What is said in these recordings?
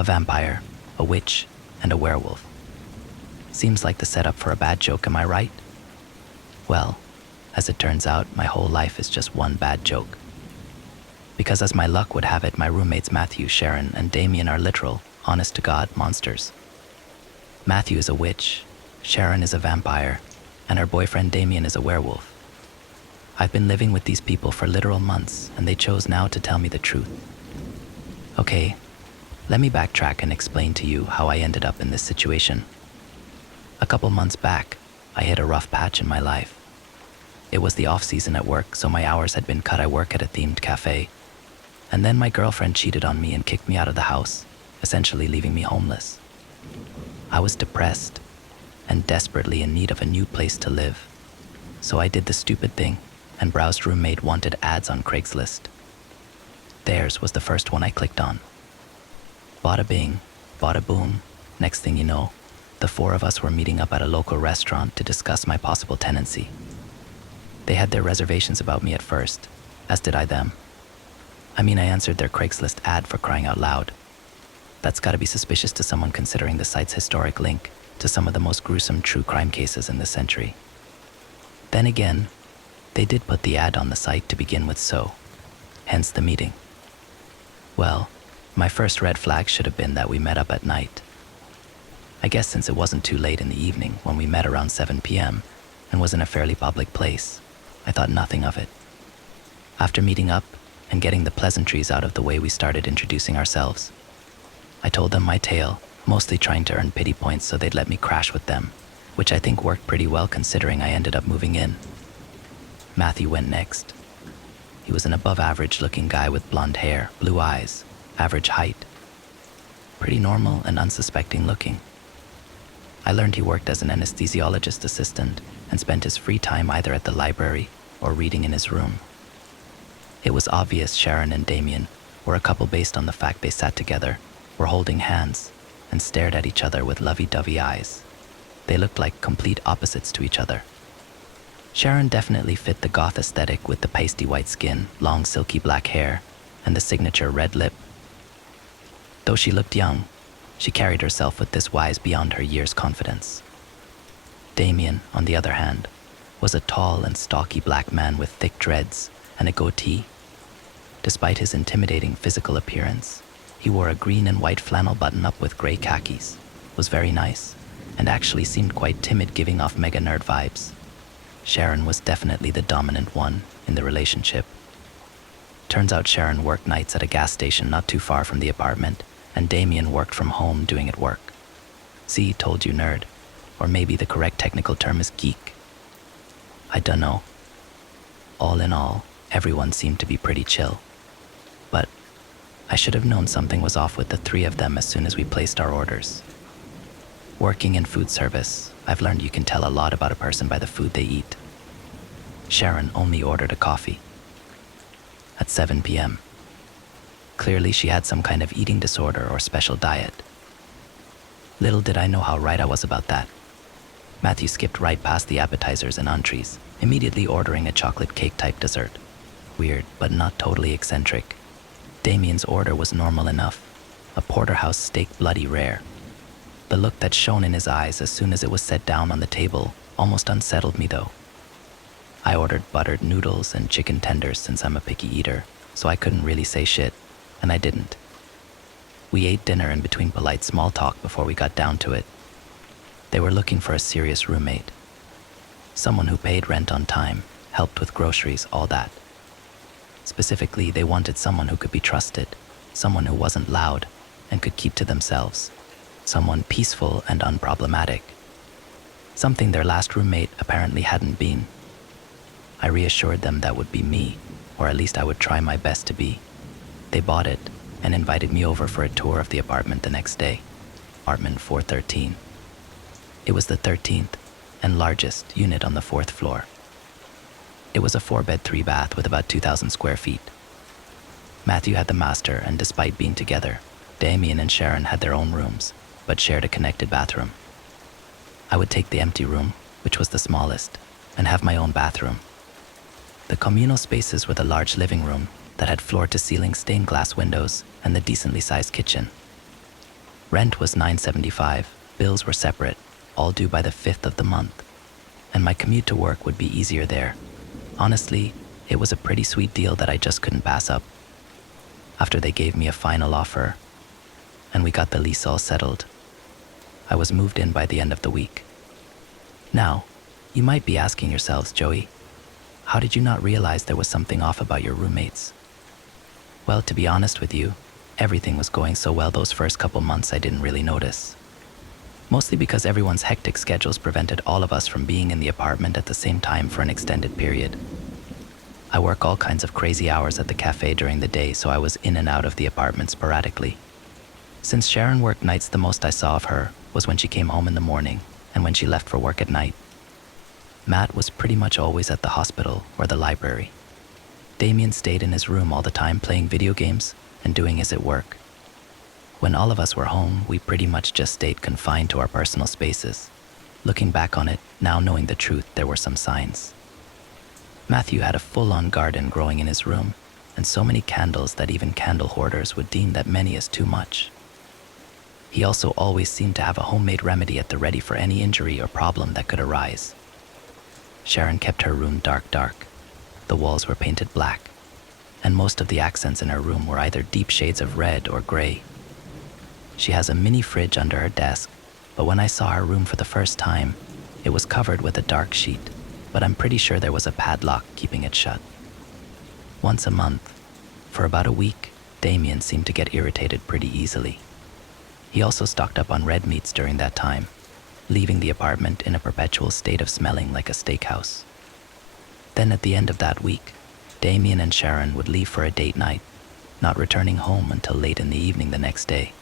a vampire, a witch, and a werewolf. Seems like the setup for a bad joke, am I right? Well, as it turns out, my whole life is just one bad joke. Because as my luck would have it, my roommates Matthew, Sharon, and Damien are literal, honest-to-God monsters. Matthew is a witch, Sharon is a vampire, and her boyfriend Damien is a werewolf. I've been living with these people for literal months, and they chose now to tell me the truth. Okay, let me backtrack and explain to you how I ended up in this situation. A couple months back, I hit a rough patch in my life. It was the off-season at work, so my hours had been cut. I work at a themed cafe. And then my girlfriend cheated on me and kicked me out of the house, essentially leaving me homeless. I was depressed and desperately in need of a new place to live. So I did the stupid thing and browsed roommate wanted ads on Craigslist. Theirs was the first one I clicked on. Bada bing, bada boom. Next thing you know, the four of us were meeting up at a local restaurant to discuss my possible tenancy. They had their reservations about me at first, as did I them. I mean, I answered their Craigslist ad for crying out loud. That's gotta be suspicious to someone considering the site's historic link to some of the most gruesome true crime cases in this century. Then again, they did put the ad on the site to begin with, so hence the meeting. Well, my first red flag should have been that we met up at night. I guess since it wasn't too late in the evening when we met around 7 p.m. and was in a fairly public place, I thought nothing of it. After meeting up and getting the pleasantries out of the way, we started introducing ourselves. I told them my tale, mostly trying to earn pity points so they'd let me crash with them, which I think worked pretty well considering I ended up moving in. Matthew went next. He was an above-average looking guy with blonde hair, blue eyes, average height. Pretty normal and unsuspecting looking. I learned he worked as an anesthesiologist assistant and spent his free time either at the library or reading in his room. It was obvious Sharon and Damien were a couple based on the fact they sat together, were holding hands, and stared at each other with lovey-dovey eyes. They looked like complete opposites to each other. Sharon definitely fit the goth aesthetic with the pasty white skin, long silky black hair, and the signature red lip. Though she looked young, she carried herself with this wise beyond her years confidence. Damien, on the other hand, was a tall and stocky black man with thick dreads and a goatee. Despite his intimidating physical appearance, he wore a green and white flannel button-up with gray khakis, was very nice, and actually seemed quite timid, giving off mega nerd vibes. Sharon was definitely the dominant one in the relationship. Turns out Sharon worked nights at a gas station not too far from the apartment, and Damien worked from home doing it work. See, told you, nerd. Or maybe the correct technical term is geek. I dunno. All in all, everyone seemed to be pretty chill. But I should have known something was off with the three of them as soon as we placed our orders. Working in food service, I've learned you can tell a lot about a person by the food they eat. Sharon only ordered a coffee. At 7 p.m. Clearly she had some kind of eating disorder or special diet. Little did I know how right I was about that. Matthew skipped right past the appetizers and entrees, immediately ordering a chocolate cake-type dessert. Weird, but not totally eccentric. Damien's order was normal enough, a porterhouse steak bloody rare. The look that shone in his eyes as soon as it was set down on the table almost unsettled me though. I ordered buttered noodles and chicken tenders since I'm a picky eater, so I couldn't really say shit, and I didn't. We ate dinner in between polite small talk before we got down to it. They were looking for a serious roommate. Someone who paid rent on time, helped with groceries, all that. Specifically, they wanted someone who could be trusted, someone who wasn't loud and could keep to themselves, someone peaceful and unproblematic. Something their last roommate apparently hadn't been. I reassured them that would be me, or at least I would try my best to be. They bought it and invited me over for a tour of the apartment the next day, apartment 413. It was the 13th and largest unit on the 4th floor. It was a 4-bed, 3-bath with about 2,000 square feet. Matthew had the master, and despite being together, Damien and Sharon had their own rooms, but shared a connected bathroom. I would take the empty room, which was the smallest, and have my own bathroom. The communal spaces were the large living room that had floor-to-ceiling stained glass windows and the decently sized kitchen. Rent was $9.75, bills were separate, all due by the 5th of the month, and my commute to work would be easier there. Honestly, it was a pretty sweet deal that I just couldn't pass up. After they gave me a final offer, and we got the lease all settled, I was moved in by the end of the week. Now, you might be asking yourselves, Joey, how did you not realize there was something off about your roommates? Well, to be honest with you, everything was going so well those first couple months I didn't really notice. Mostly because everyone's hectic schedules prevented all of us from being in the apartment at the same time for an extended period. I work all kinds of crazy hours at the cafe during the day, so I was in and out of the apartment sporadically. Since Sharon worked nights, the most I saw of her was when she came home in the morning and when she left for work at night. Matt was pretty much always at the hospital or the library. Damien stayed in his room all the time playing video games and doing his at work. When all of us were home, we pretty much just stayed confined to our personal spaces. Looking back on it, now knowing the truth, there were some signs. Matthew had a full-on garden growing in his room, and so many candles that even candle hoarders would deem that many is too much. He also always seemed to have a homemade remedy at the ready for any injury or problem that could arise. Sharon kept her room dark. The walls were painted black, and most of the accents in her room were either deep shades of red or gray. She has a mini fridge under her desk, but when I saw her room for the first time, it was covered with a dark sheet, but I'm pretty sure there was a padlock keeping it shut. Once a month, for about a week, Damien seemed to get irritated pretty easily. He also stocked up on red meats during that time, leaving the apartment in a perpetual state of smelling like a steakhouse. Then at the end of that week, Damien and Sharon would leave for a date night, not returning home until late in the evening the next day.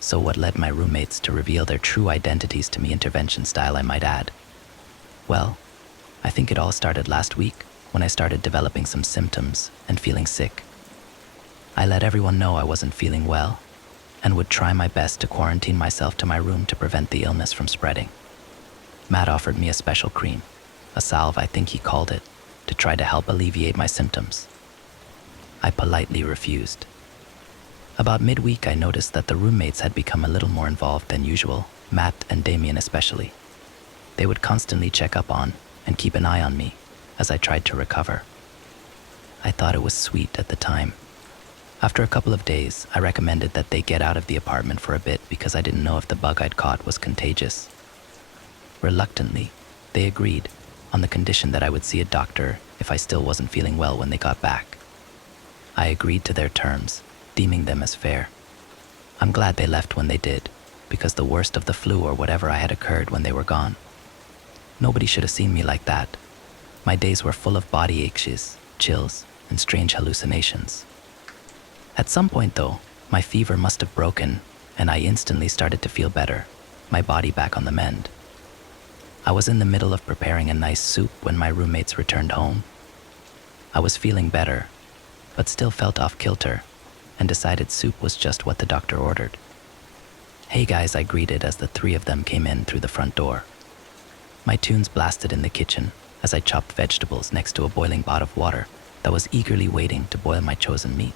So what led my roommates to reveal their true identities to me, intervention style I might add? Well, I think it all started last week when I started developing some symptoms and feeling sick. I let everyone know I wasn't feeling well and would try my best to quarantine myself to my room to prevent the illness from spreading. Matt offered me a special cream, a salve I think he called it, to try to help alleviate my symptoms. I politely refused. About midweek, I noticed that the roommates had become a little more involved than usual, Matt and Damien especially. They would constantly check up on and keep an eye on me as I tried to recover. I thought it was sweet at the time. After a couple of days, I recommended that they get out of the apartment for a bit because I didn't know if the bug I'd caught was contagious. Reluctantly, they agreed, on the condition that I would see a doctor if I still wasn't feeling well when they got back. I agreed to their terms, deeming them as fair. I'm glad they left when they did, because the worst of the flu or whatever I had occurred when they were gone. Nobody should have seen me like that. My days were full of body aches, chills, and strange hallucinations. At some point though, my fever must have broken, and I instantly started to feel better, my body back on the mend. I was in the middle of preparing a nice soup when my roommates returned home. I was feeling better, but still felt off kilter, and decided soup was just what the doctor ordered. "Hey guys," I greeted as the three of them came in through the front door. My tunes blasted in the kitchen as I chopped vegetables next to a boiling pot of water that was eagerly waiting to boil my chosen meat.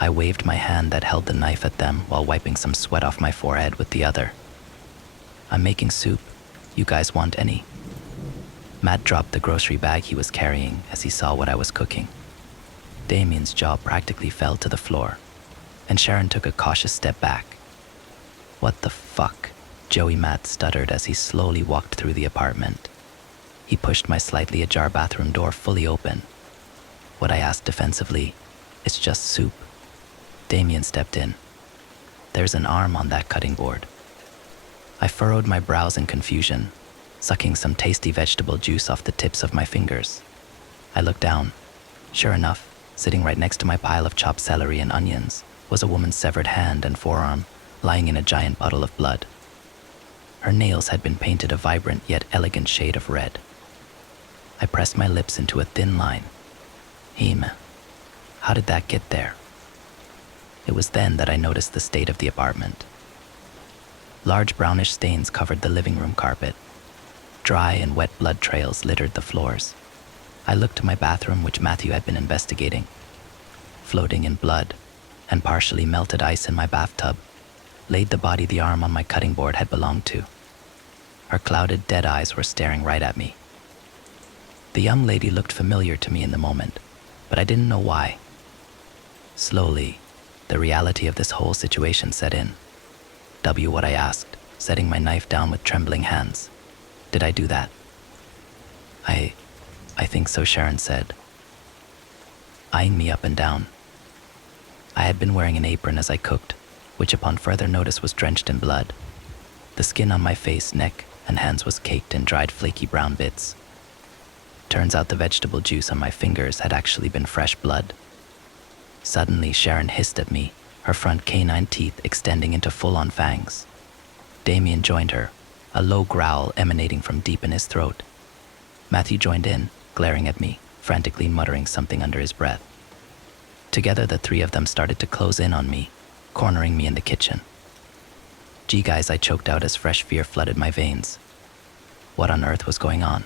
I waved my hand that held the knife at them while wiping some sweat off my forehead with the other. "I'm making soup. You guys want any?" Matt dropped the grocery bag he was carrying as he saw what I was cooking. Damien's jaw practically fell to the floor, and Sharon took a cautious step back. "What the fuck?" Joey Matt stuttered as he slowly walked through the apartment. He pushed my slightly ajar bathroom door fully open. What I asked defensively, "It's just soup." Damien stepped in. "There's an arm on that cutting board." I furrowed my brows in confusion, sucking some tasty vegetable juice off the tips of my fingers. I looked down. Sure enough, sitting right next to my pile of chopped celery and onions was a woman's severed hand and forearm, lying in a giant puddle of blood. Her nails had been painted a vibrant yet elegant shade of red. I pressed my lips into a thin line. "Heme, how did that get there?" It was then that I noticed the state of the apartment. Large brownish stains covered the living room carpet. Dry and wet blood trails littered the floors. I looked to my bathroom, which Matthew had been investigating. Floating in blood and partially melted ice in my bathtub, laid the body the arm on my cutting board had belonged to. Her clouded, dead eyes were staring right at me. The young lady looked familiar to me in the moment, but I didn't know why. Slowly, the reality of this whole situation set in. What I asked, setting my knife down with trembling hands. Did I do that? I think so, Sharon said, eyeing me up and down. I had been wearing an apron as I cooked, which upon further notice was drenched in blood. The skin on my face, neck, and hands was caked in dried flaky brown bits. Turns out the vegetable juice on my fingers had actually been fresh blood. Suddenly, Sharon hissed at me, her front canine teeth extending into full-on fangs. Damien joined her, a low growl emanating from deep in his throat. Matthew joined in, glaring at me, frantically muttering something under his breath. Together, the three of them started to close in on me, cornering me in the kitchen. Gee guys, I choked out as fresh fear flooded my veins. What on earth was going on?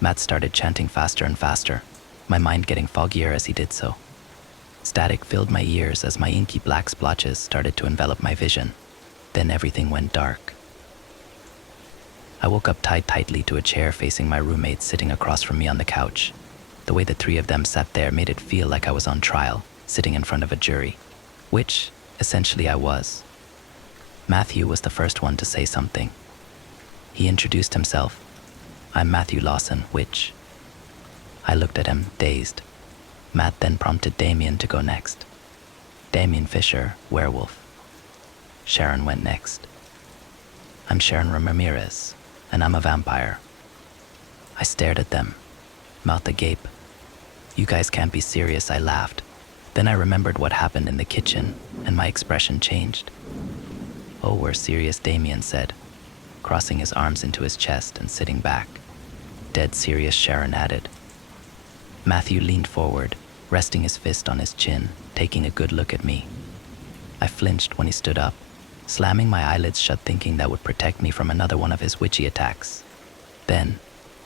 Matt started chanting faster and faster, my mind getting foggier as he did so. Static filled my ears as my inky black splotches started to envelop my vision. Then everything went dark. I woke up tied tightly to a chair facing my roommates sitting across from me on the couch. The way the three of them sat there made it feel like I was on trial, sitting in front of a jury, which, essentially, I was. Matthew was the first one to say something. He introduced himself. I'm Matthew Lawson, which... I looked at him, dazed. Matt then prompted Damien to go next. Damien Fisher, werewolf. Sharon went next. I'm Sharon Ramirez, and I'm a vampire. I stared at them, mouth agape. You guys can't be serious, I laughed. Then I remembered what happened in the kitchen, and my expression changed. Oh, we're serious, Damien said, crossing his arms into his chest and sitting back. Dead serious, Sharon added. Matthew leaned forward, resting his fist on his chin, taking a good look at me. I flinched when he stood up, slamming my eyelids shut thinking that would protect me from another one of his witchy attacks. Then,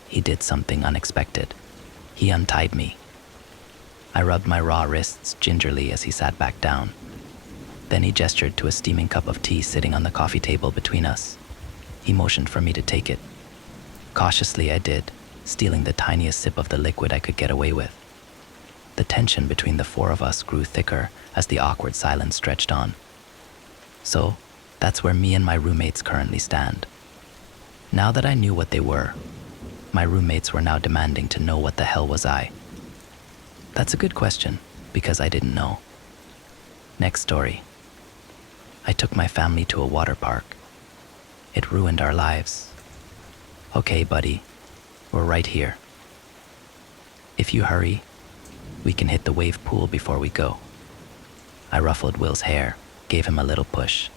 he did something unexpected. He untied me. I rubbed my raw wrists gingerly as he sat back down. Then he gestured to a steaming cup of tea sitting on the coffee table between us. He motioned for me to take it. Cautiously I did, stealing the tiniest sip of the liquid I could get away with. The tension between the four of us grew thicker as the awkward silence stretched on. So, that's where me and my roommates currently stand. Now that I knew what they were, my roommates were now demanding to know what the hell was I. That's a good question, because I didn't know. Next story. I took my family to a water park. It ruined our lives. Okay, buddy, we're right here. If you hurry, we can hit the wave pool before we go. I ruffled Will's hair, gave him a little push.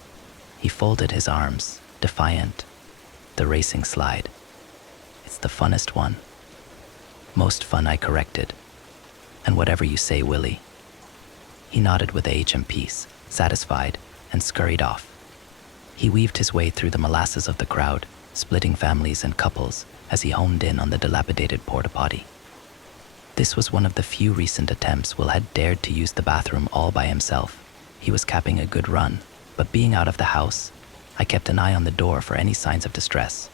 He folded his arms, defiant. The racing slide. It's the funnest one. Most fun, I corrected. And whatever you say, Willie. He nodded with a H and peace, satisfied, and scurried off. He weaved his way through the molasses of the crowd, splitting families and couples as he homed in on the dilapidated porta-potty. This was one of the few recent attempts Will had dared to use the bathroom all by himself. He was capping a good run, but being out of the house, I kept an eye on the door for any signs of distress.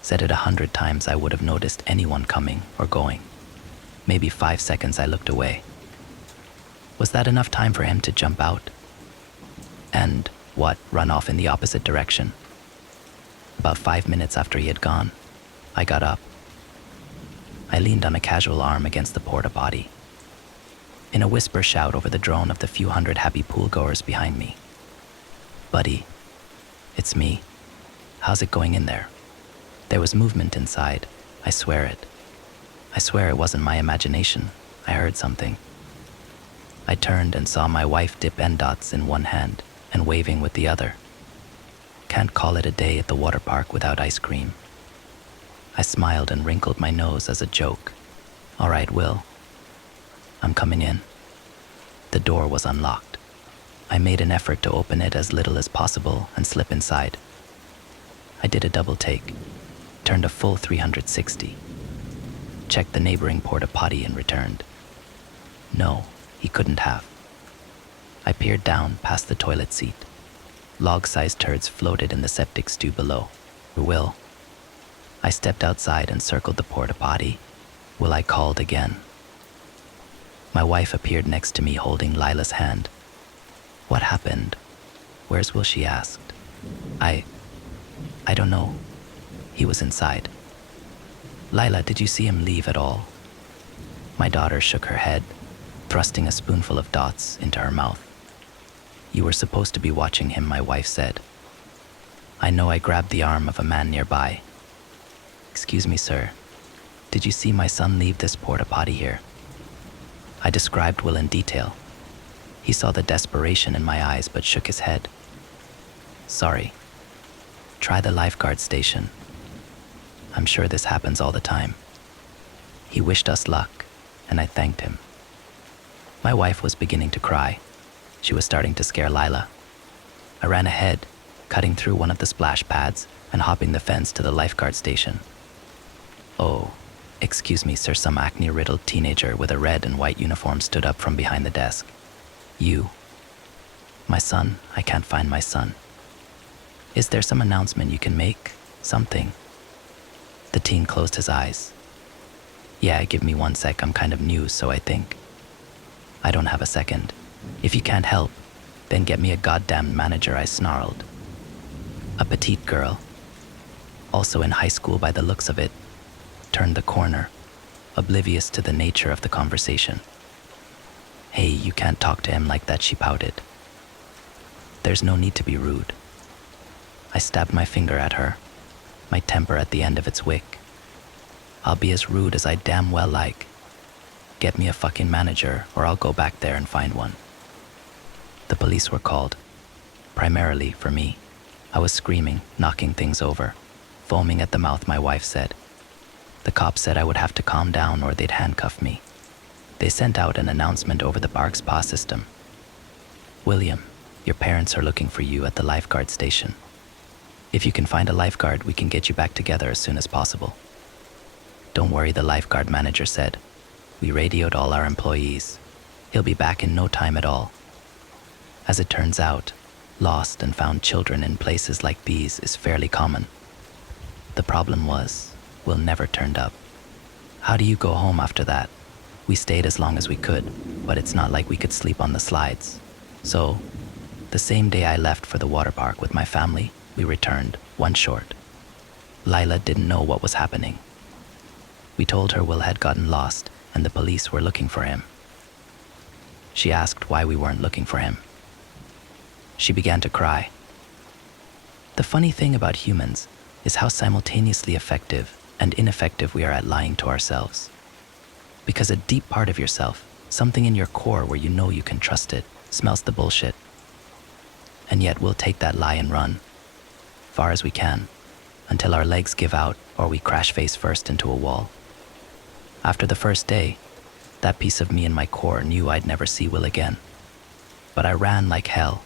Said it 100 times I would have noticed anyone coming or going. Maybe 5 seconds I looked away. Was that enough time for him to jump out? And, run off in the opposite direction? About 5 minutes after he had gone, I got up. I leaned on a casual arm against the porta-potty. In a whisper shout over the drone of the few hundred happy pool-goers behind me. Buddy, it's me. How's it going in there? There was movement inside, I swear it. I swear it wasn't my imagination. I heard something. I turned and saw my wife dip end dots in one hand and waving with the other. Can't call it a day at the water park without ice cream. I smiled and wrinkled my nose as a joke. All right, Will. I'm coming in. The door was unlocked. I made an effort to open it as little as possible and slip inside. I did a double take, turned a full 360. Checked the neighboring porta-potty and returned. No, he couldn't have. I peered down past the toilet seat. Log-sized turds floated in the septic stew below. Will. I stepped outside and circled the porta potty. Will I called again. My wife appeared next to me holding Lila's hand. What happened? Where's Will, she asked. I don't know. He was inside. Lila, did you see him leave at all? My daughter shook her head, thrusting a spoonful of dots into her mouth. You were supposed to be watching him, my wife said. I know. I grabbed the arm of a man nearby. Excuse me, sir. Did you see my son leave this porta potty here? I described Will in detail. He saw the desperation in my eyes but shook his head. Sorry. Try the lifeguard station. I'm sure this happens all the time. He wished us luck, and I thanked him. My wife was beginning to cry. She was starting to scare Lila. I ran ahead, cutting through one of the splash pads and hopping the fence to the lifeguard station. Oh, excuse me, sir. Some acne-riddled teenager with a red and white uniform stood up from behind the desk. You. My son? I can't find my son. Is there some announcement you can make? Something? The teen closed his eyes. Yeah, give me 1 sec. I'm kind of new, so I think. I don't have a second. If you can't help, then get me a goddamn manager, I snarled. A petite girl, also in high school by the looks of it, turned the corner, oblivious to the nature of the conversation. Hey, you can't talk to him like that, she pouted. There's no need to be rude. I stabbed my finger at her, my temper at the end of its wick. I'll be as rude as I damn well like. Get me a fucking manager or I'll go back there and find one. The police were called, primarily for me. I was screaming, knocking things over, foaming at the mouth, my wife said. The cops said I would have to calm down or they'd handcuff me. They sent out an announcement over the park's PA system. William, your parents are looking for you at the lifeguard station. If you can find a lifeguard, we can get you back together as soon as possible. Don't worry, the lifeguard manager said. We radioed all our employees. He'll be back in no time at all. As it turns out, lost and found children in places like these is fairly common. The problem was, Will never turned up. How do you go home after that? We stayed as long as we could, but it's not like we could sleep on the slides. So, the same day I left for the water park with my family, we returned, one short. Lila didn't know what was happening. We told her Will had gotten lost and the police were looking for him. She asked why we weren't looking for him. She began to cry. The funny thing about humans is how simultaneously effective and ineffective we are at lying to ourselves. Because a deep part of yourself, something in your core where you know you can trust it, smells the bullshit. And yet we'll take that lie and run, far as we can, until our legs give out or we crash face first into a wall. After the first day, that piece of me in my core knew I'd never see Will again. But I ran like hell.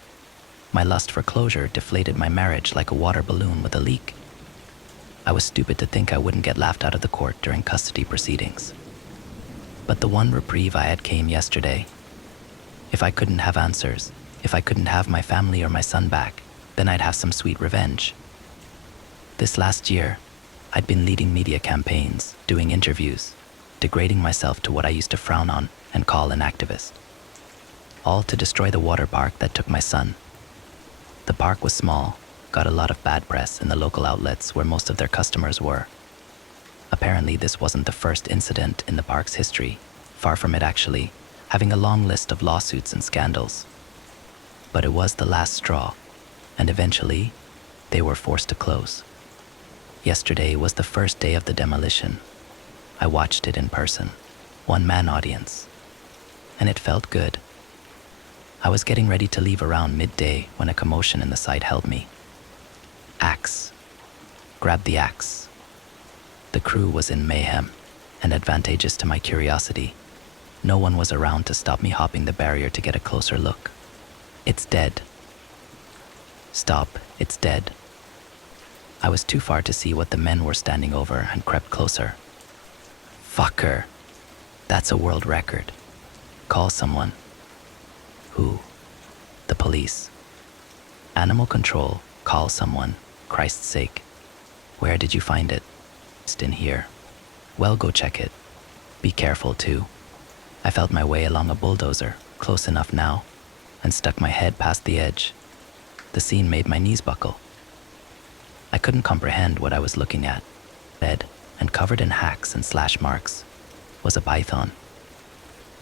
My lust for closure deflated my marriage like a water balloon with a leak. I was stupid to think I wouldn't get laughed out of the court during custody proceedings. But the one reprieve I had came yesterday. If I couldn't have answers, if I couldn't have my family or my son back, then I'd have some sweet revenge. This last year, I'd been leading media campaigns, doing interviews, degrading myself to what I used to frown on and call an activist. All to destroy the water park that took my son. The park was small, got a lot of bad press in the local outlets where most of their customers were. Apparently, this wasn't the first incident in the park's history, far from it actually, having a long list of lawsuits and scandals. But it was the last straw, and eventually, they were forced to close. Yesterday was the first day of the demolition. I watched it in person, one-man audience, and it felt good. I was getting ready to leave around midday when a commotion in the site held me. Axe. Grab the axe. The crew was in mayhem, and advantageous to my curiosity. No one was around to stop me hopping the barrier to get a closer look. It's dead. Stop, it's dead. I was too far to see what the men were standing over and crept closer. Fucker. That's a world record. Call someone. Who? The police. Animal control, call someone, Christ's sake. Where did you find it? It's in here. Well, go check it. Be careful too. I felt my way along a bulldozer, close enough now, and stuck my head past the edge. The scene made my knees buckle. I couldn't comprehend what I was looking at. Dead, and covered in hacks and slash marks, was a python.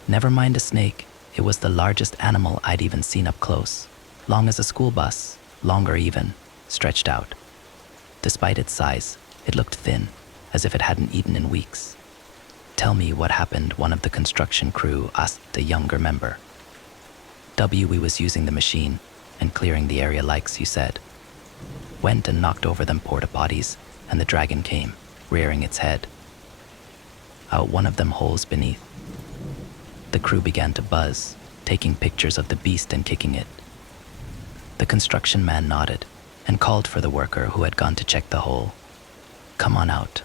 Never mind a snake, it was the largest animal I'd even seen up close, long as a school bus, longer even, stretched out. Despite its size, it looked thin, as if it hadn't eaten in weeks. Tell me what happened, one of the construction crew asked a younger member. We was using the machine and clearing the area like you said. Went and knocked over them porta potties, and the dragon came, rearing its head out one of them holes beneath. The crew began to buzz, taking pictures of the beast and kicking it. The construction man nodded and called for the worker who had gone to check the hole. Come on out.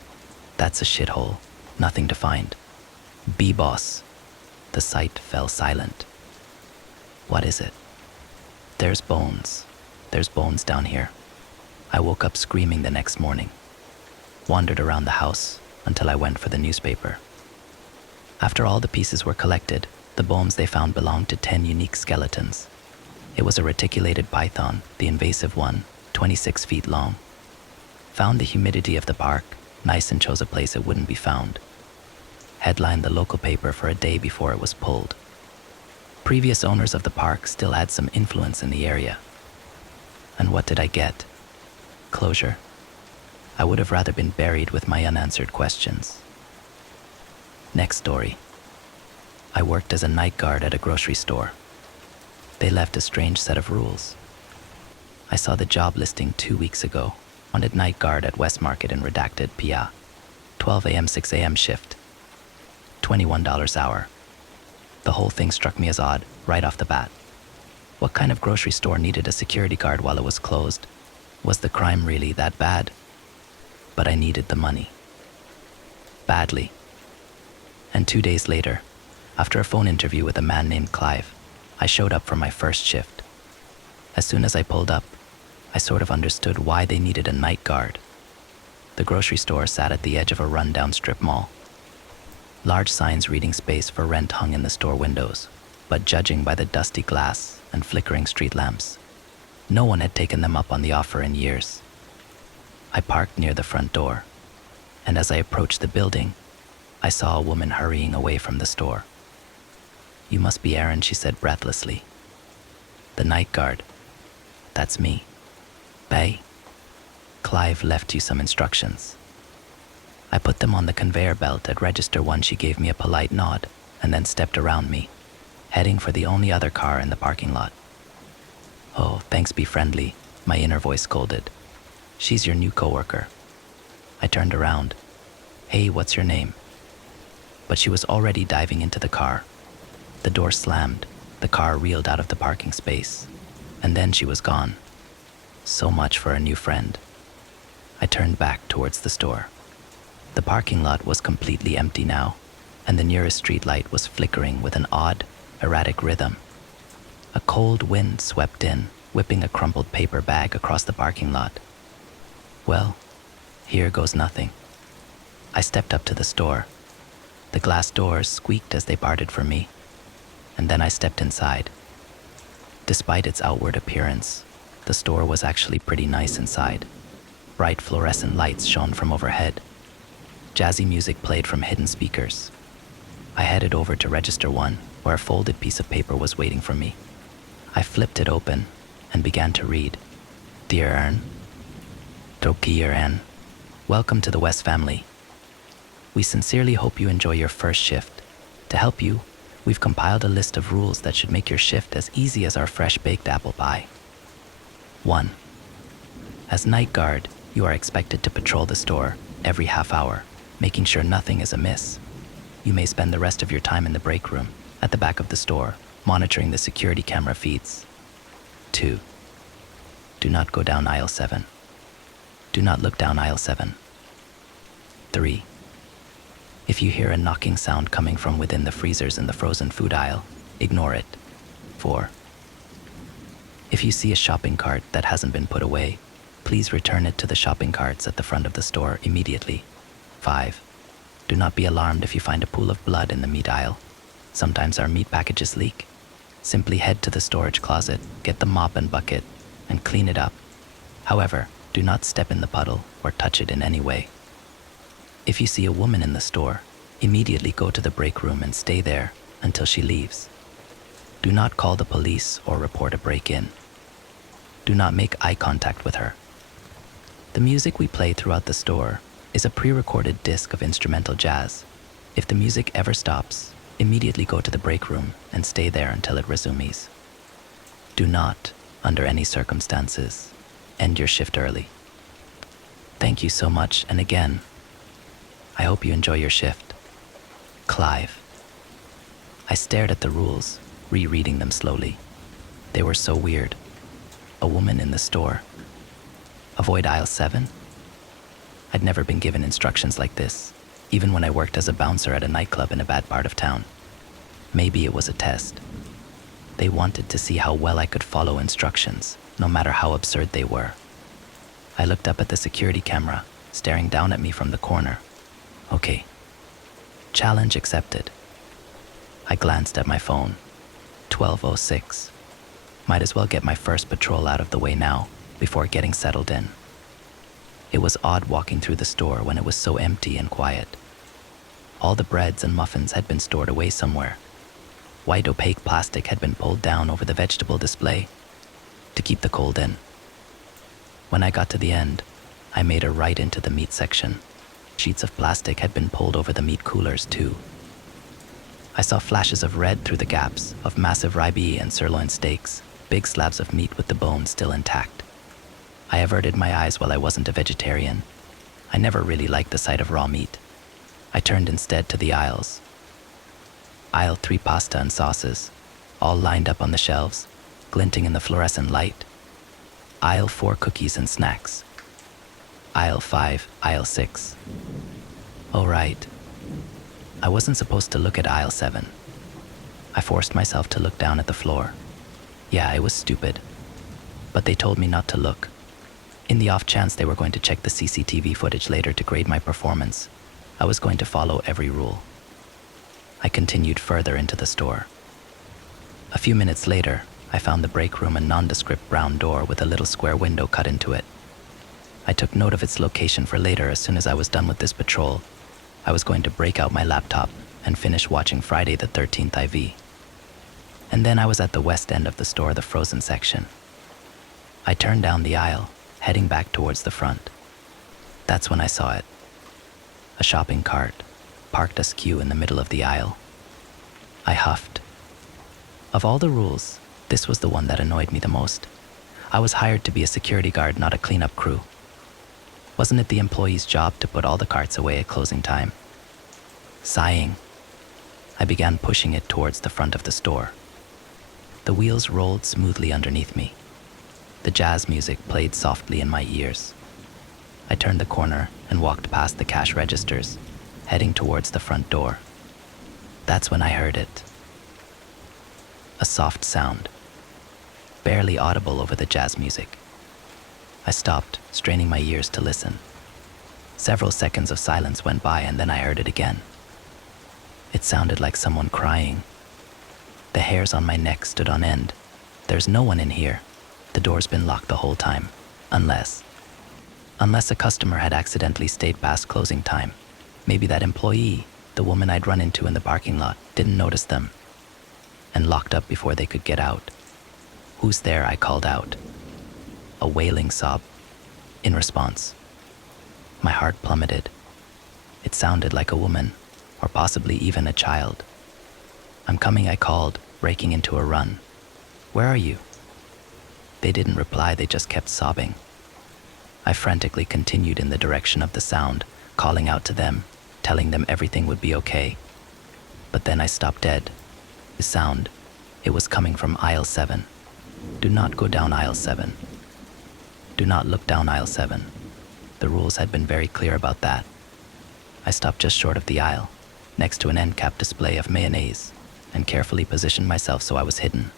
That's a shithole. Nothing to find. B-boss. The sight fell silent. What is it? There's bones. There's bones down here. I woke up screaming the next morning. Wandered around the house until I went for the newspaper. After all the pieces were collected, the bones they found belonged to 10 unique skeletons. It was a reticulated python, the invasive one, 26 feet long. Found the humidity of the park, nice, and chose a place it wouldn't be found. Headlined the local paper for a day before it was pulled. Previous owners of the park still had some influence in the area. And what did I get? Closure. I would have rather been buried with my unanswered questions. Next story. I worked as a night guard at a grocery store. They left a strange set of rules. I saw the job listing 2 weeks ago. Wanted night guard at West Market in redacted PA. 12 a.m. 6 a.m. shift. $21 hour. The whole thing struck me as odd, right off the bat. What kind of grocery store needed a security guard while it was closed? Was the crime really that bad? But I needed the money. Badly. And 2 days later, after a phone interview with a man named Clive, I showed up for my first shift. As soon as I pulled up, I sort of understood why they needed a night guard. The grocery store sat at the edge of a rundown strip mall. Large signs reading space for rent hung in the store windows, but judging by the dusty glass and flickering street lamps, no one had taken them up on the offer in years. I parked near the front door, and as I approached the building, I saw a woman hurrying away from the store. You must be Aaron, she said breathlessly. The night guard. That's me. Bay. Clive left you some instructions. I put them on the conveyor belt at register 1. She gave me a polite nod and then stepped around me, heading for the only other car in the parking lot. Oh, thanks, be friendly, my inner voice scolded. She's your new coworker. I turned around. Hey, what's your name? But she was already diving into the car. The door slammed, the car reeled out of the parking space, and then she was gone. So much for a new friend. I turned back towards the store. The parking lot was completely empty now, and the nearest street light was flickering with an odd, erratic rhythm. A cold wind swept in, whipping a crumpled paper bag across the parking lot. Well, here goes nothing. I stepped up to the store. The glass doors squeaked as they parted for me, and then I stepped inside. Despite its outward appearance, the store was actually pretty nice inside. Bright fluorescent lights shone from overhead. Jazzy music played from hidden speakers. I headed over to register 1, where a folded piece of paper was waiting for me. I flipped it open and began to read. Dear Ern, Dear Ann, welcome to the West family. We sincerely hope you enjoy your first shift. To help you, we've compiled a list of rules that should make your shift as easy as our fresh-baked apple pie. 1. As night guard, you are expected to patrol the store every half hour, making sure nothing is amiss. You may spend the rest of your time in the break room, at the back of the store, monitoring the security camera feeds. 2. Do not go down aisle 7. Do not look down aisle 7. 3. If you hear a knocking sound coming from within the freezers in the frozen food aisle, ignore it. 4. If you see a shopping cart that hasn't been put away, please return it to the shopping carts at the front of the store immediately. 5. Do not be alarmed if you find a pool of blood in the meat aisle. Sometimes our meat packages leak. Simply head to the storage closet, get the mop and bucket, and clean it up. However, do not step in the puddle or touch it in any way. If you see a woman in the store, immediately go to the break room and stay there until she leaves. Do not call the police or report a break-in. Do not make eye contact with her. The music we play throughout the store is a pre-recorded disc of instrumental jazz. If the music ever stops, immediately go to the break room and stay there until it resumes. Do not, under any circumstances, end your shift early. Thank you so much, and again, I hope you enjoy your shift. Clive. I stared at the rules, rereading them slowly. They were so weird. A woman in the store. Avoid aisle 7? I'd never been given instructions like this, even when I worked as a bouncer at a nightclub in a bad part of town. Maybe it was a test. They wanted to see how well I could follow instructions, no matter how absurd they were. I looked up at the security camera, staring down at me from the corner. Okay. Challenge accepted. I glanced at my phone. 12:06. Might as well get my first patrol out of the way now, before getting settled in. It was odd walking through the store when it was so empty and quiet. All the breads and muffins had been stored away somewhere. White opaque plastic had been pulled down over the vegetable display to keep the cold in. When I got to the end, I made a right into the meat section. Sheets of plastic had been pulled over the meat coolers too. I saw flashes of red through the gaps of massive ribeye and sirloin steaks, big slabs of meat with the bones still intact. I averted my eyes while I wasn't a vegetarian. I never really liked the sight of raw meat. I turned instead to the aisles. Aisle 3 pasta and sauces, all lined up on the shelves, glinting in the fluorescent light. Aisle 4 cookies and snacks. Aisle 5, aisle 6. Oh right. I wasn't supposed to look at aisle 7. I forced myself to look down at the floor. Yeah, it was stupid. But they told me not to look. In the off chance they were going to check the CCTV footage later to grade my performance, I was going to follow every rule. I continued further into the store. A few minutes later, I found the break room, a nondescript brown door with a little square window cut into it. I took note of its location for later. As soon as I was done with this patrol, I was going to break out my laptop and finish watching Friday the 13th IV. And then I was at the west end of the store, the frozen section. I turned down the aisle, heading back towards the front. That's when I saw it. A shopping cart, parked askew in the middle of the aisle. I huffed. Of all the rules, this was the one that annoyed me the most. I was hired to be a security guard, not a cleanup crew. Wasn't it the employee's job to put all the carts away at closing time? Sighing, I began pushing it towards the front of the store. The wheels rolled smoothly underneath me. The jazz music played softly in my ears. I turned the corner and walked past the cash registers, heading towards the front door. That's when I heard it. A soft sound, barely audible over the jazz music. I stopped, straining my ears to listen. Several seconds of silence went by, and then I heard it again. It sounded like someone crying. The hairs on my neck stood on end. There's no one in here. The door's been locked the whole time, unless a customer had accidentally stayed past closing time. Maybe that employee, the woman I'd run into in the parking lot, didn't notice them and locked up before they could get out. Who's there? I called out. A wailing sob. In response, my heart plummeted. It sounded like a woman, or possibly even a child. I'm coming, I called, breaking into a run. Where are you? They didn't reply, they just kept sobbing. I frantically continued in the direction of the sound, calling out to them, telling them everything would be okay. But then I stopped dead. The sound, it was coming from aisle 7. Do not go down aisle 7. Do not look down aisle 7. The rules had been very clear about that. I stopped just short of the aisle, next to an end cap display of mayonnaise, and carefully positioned myself so I was hidden.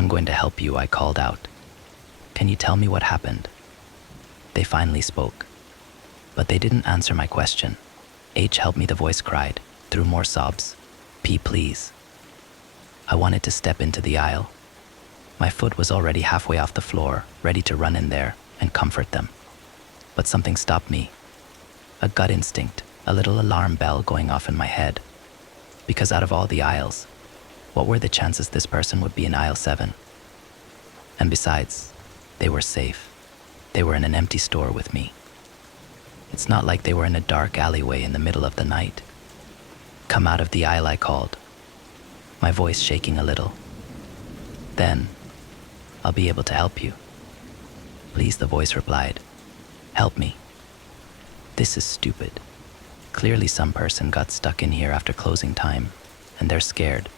I'm going to help you, I called out. Can you tell me what happened? They finally spoke, but they didn't answer my question. H, help me, the voice cried, through more sobs. P, please. I wanted to step into the aisle. My foot was already halfway off the floor, ready to run in there and comfort them. But something stopped me. A gut instinct, a little alarm bell going off in my head. Because out of all the aisles, what were the chances this person would be in aisle 7? And besides, they were safe. They were in an empty store with me. It's not like they were in a dark alleyway in the middle of the night. Come out of the aisle, I called, my voice shaking a little. Then, I'll be able to help you. Please, the voice replied. Help me. This is stupid. Clearly some person got stuck in here after closing time, and they're scared.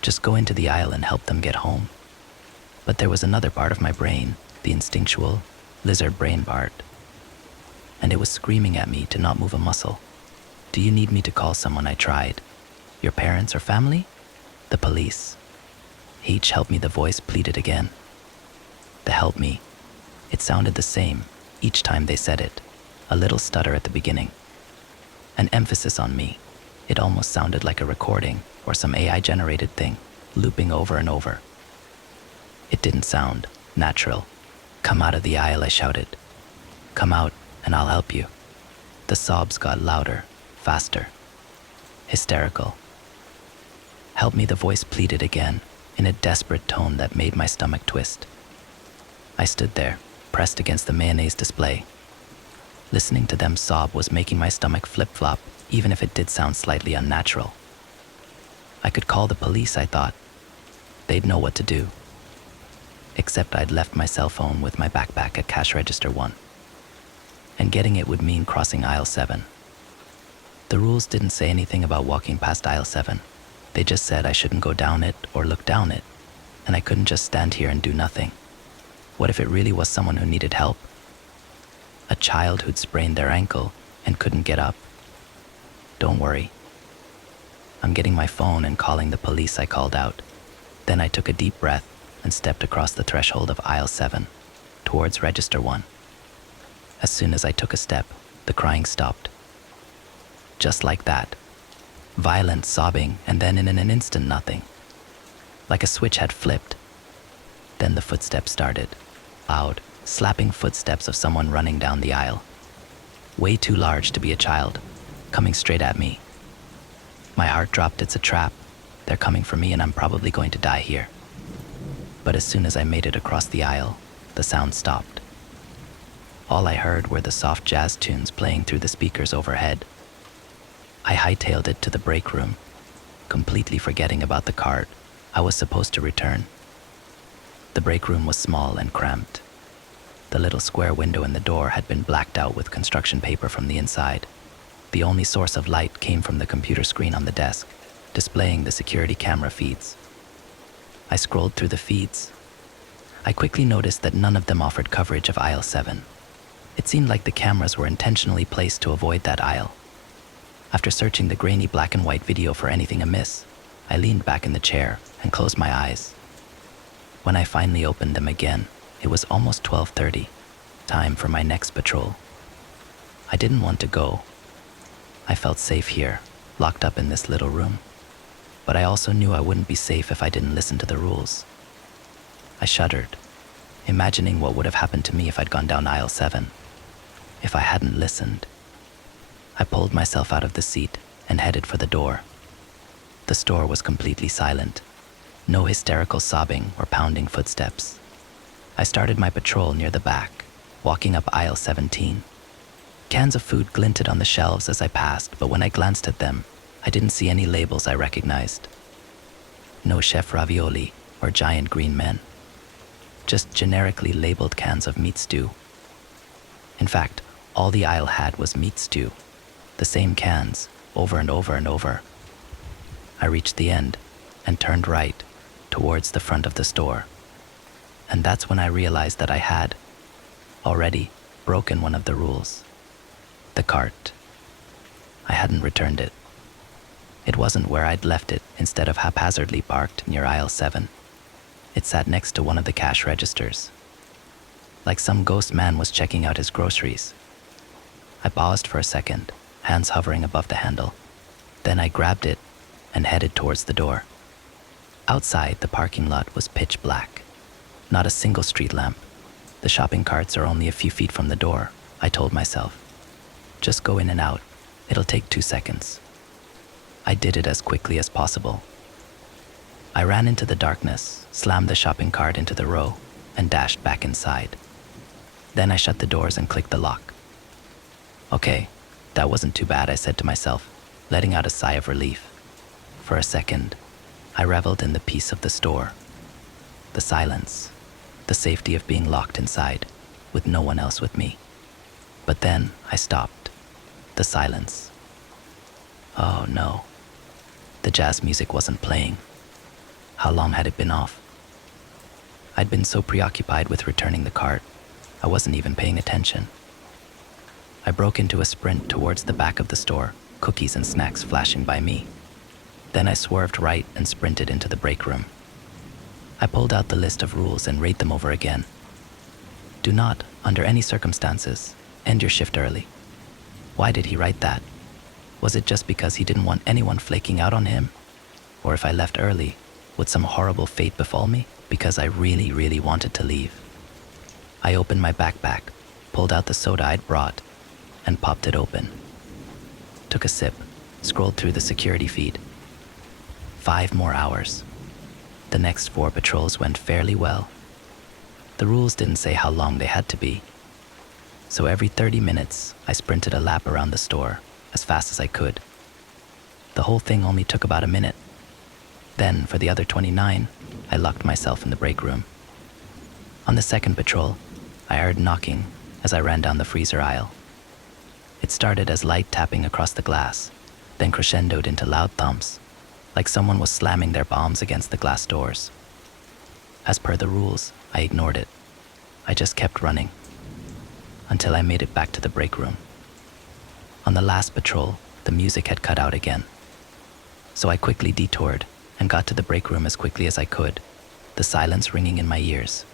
Just go into the aisle and help them get home. But there was another part of my brain, the instinctual, lizard brain part, and it was screaming at me to not move a muscle. Do you need me to call someone? I tried. Your parents or family? The police. H, help me, the voice pleaded again. The help me. It sounded the same each time they said it, a little stutter at the beginning. An emphasis on me. It almost sounded like a recording or some AI-generated thing, looping over and over. It didn't sound natural. Come out of the aisle, I shouted. Come out and I'll help you. The sobs got louder, faster, hysterical. Help me, the voice pleaded again, in a desperate tone that made my stomach twist. I stood there, pressed against the mayonnaise display. Listening to them sob was making my stomach flip-flop, even if it did sound slightly unnatural. I could call the police, I thought. They'd know what to do. Except I'd left my cell phone with my backpack at cash register 1. And getting it would mean crossing aisle 7. The rules didn't say anything about walking past aisle 7. They just said I shouldn't go down it or look down it, and I couldn't just stand here and do nothing. What if it really was someone who needed help? A child who'd sprained their ankle and couldn't get up? Don't worry. I'm getting my phone and calling the police, I called out. Then I took a deep breath and stepped across the threshold of aisle 7, towards register 1. As soon as I took a step, the crying stopped. Just like that. Violent sobbing, and then in an instant nothing. Like a switch had flipped. Then the footsteps started. Loud, slapping footsteps of someone running down the aisle. Way too large to be a child, coming straight at me. My heart dropped. It's a trap. They're coming for me and I'm probably going to die here. But as soon as I made it across the aisle, the sound stopped. All I heard were the soft jazz tunes playing through the speakers overhead. I hightailed it to the break room, completely forgetting about the cart I was supposed to return. The break room was small and cramped. The little square window in the door had been blacked out with construction paper from the inside. The only source of light came from the computer screen on the desk, displaying the security camera feeds. I scrolled through the feeds. I quickly noticed that none of them offered coverage of aisle 7. It seemed like the cameras were intentionally placed to avoid that aisle. After searching the grainy black and white video for anything amiss, I leaned back in the chair and closed my eyes. When I finally opened them again, it was almost 12:30, time for my next patrol. I didn't want to go. I felt safe here, locked up in this little room. But I also knew I wouldn't be safe if I didn't listen to the rules. I shuddered, imagining what would have happened to me if I'd gone down aisle 7. If I hadn't listened. I pulled myself out of the seat and headed for the door. The store was completely silent. No hysterical sobbing or pounding footsteps. I started my patrol near the back, walking up aisle 17. Cans of food glinted on the shelves as I passed, but when I glanced at them, I didn't see any labels I recognized. No chef ravioli or giant green men. Just generically labeled cans of meat stew. In fact, all the aisle had was meat stew. The same cans, over and over and over. I reached the end and turned right, towards the front of the store. And that's when I realized that I had, already, broken one of the rules. The cart. I hadn't returned it. It wasn't where I'd left it, instead of haphazardly parked near aisle 7. It sat next to one of the cash registers, like some ghost man was checking out his groceries. I paused for a second, hands hovering above the handle. Then I grabbed it and headed towards the door. Outside, the parking lot was pitch black. Not a single street lamp. The shopping carts are only a few feet from the door, I told myself. Just go in and out. It'll take 2 seconds. I did it as quickly as possible. I ran into the darkness, slammed the shopping cart into the row, and dashed back inside. Then I shut the doors and clicked the lock. Okay, that wasn't too bad, I said to myself, letting out a sigh of relief. For a second, I reveled in the peace of the store, the silence, the safety of being locked inside, with no one else with me. But then I stopped. The silence. Oh no. The jazz music wasn't playing. How long had it been off? I'd been so preoccupied with returning the cart, I wasn't even paying attention. I broke into a sprint towards the back of the store, cookies and snacks flashing by me. Then I swerved right and sprinted into the break room. I pulled out the list of rules and read them over again. Do not, under any circumstances, end your shift early. Why did he write that? Was it just because he didn't want anyone flaking out on him? Or if I left early, would some horrible fate befall me because I really, really wanted to leave? I opened my backpack, pulled out the soda I'd brought, and popped it open. Took a sip, scrolled through the security feed. 5 more hours. The next 4 patrols went fairly well. The rules didn't say how long they had to be. So every 30 minutes, I sprinted a lap around the store as fast as I could. The whole thing only took about a minute. Then, for the other 29, I locked myself in the break room. On the second patrol, I heard knocking as I ran down the freezer aisle. It started as light tapping across the glass, then crescendoed into loud thumps, like someone was slamming their palms against the glass doors. As per the rules, I ignored it. I just kept running until I made it back to the break room. On the last patrol, the music had cut out again. So I quickly detoured and got to the break room as quickly as I could, the silence ringing in my ears.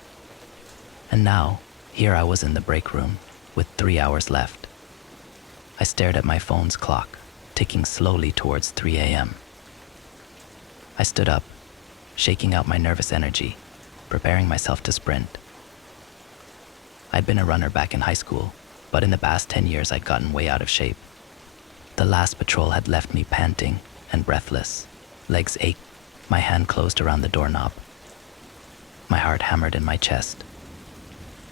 And now, here I was in the break room, with 3 hours left. I stared at my phone's clock, ticking slowly towards 3 a.m. I stood up, shaking out my nervous energy, preparing myself to sprint. I'd been a runner back in high school, but in the past 10 years I'd gotten way out of shape. The last patrol had left me panting and breathless. Legs ached, my hand closed around the doorknob. My heart hammered in my chest.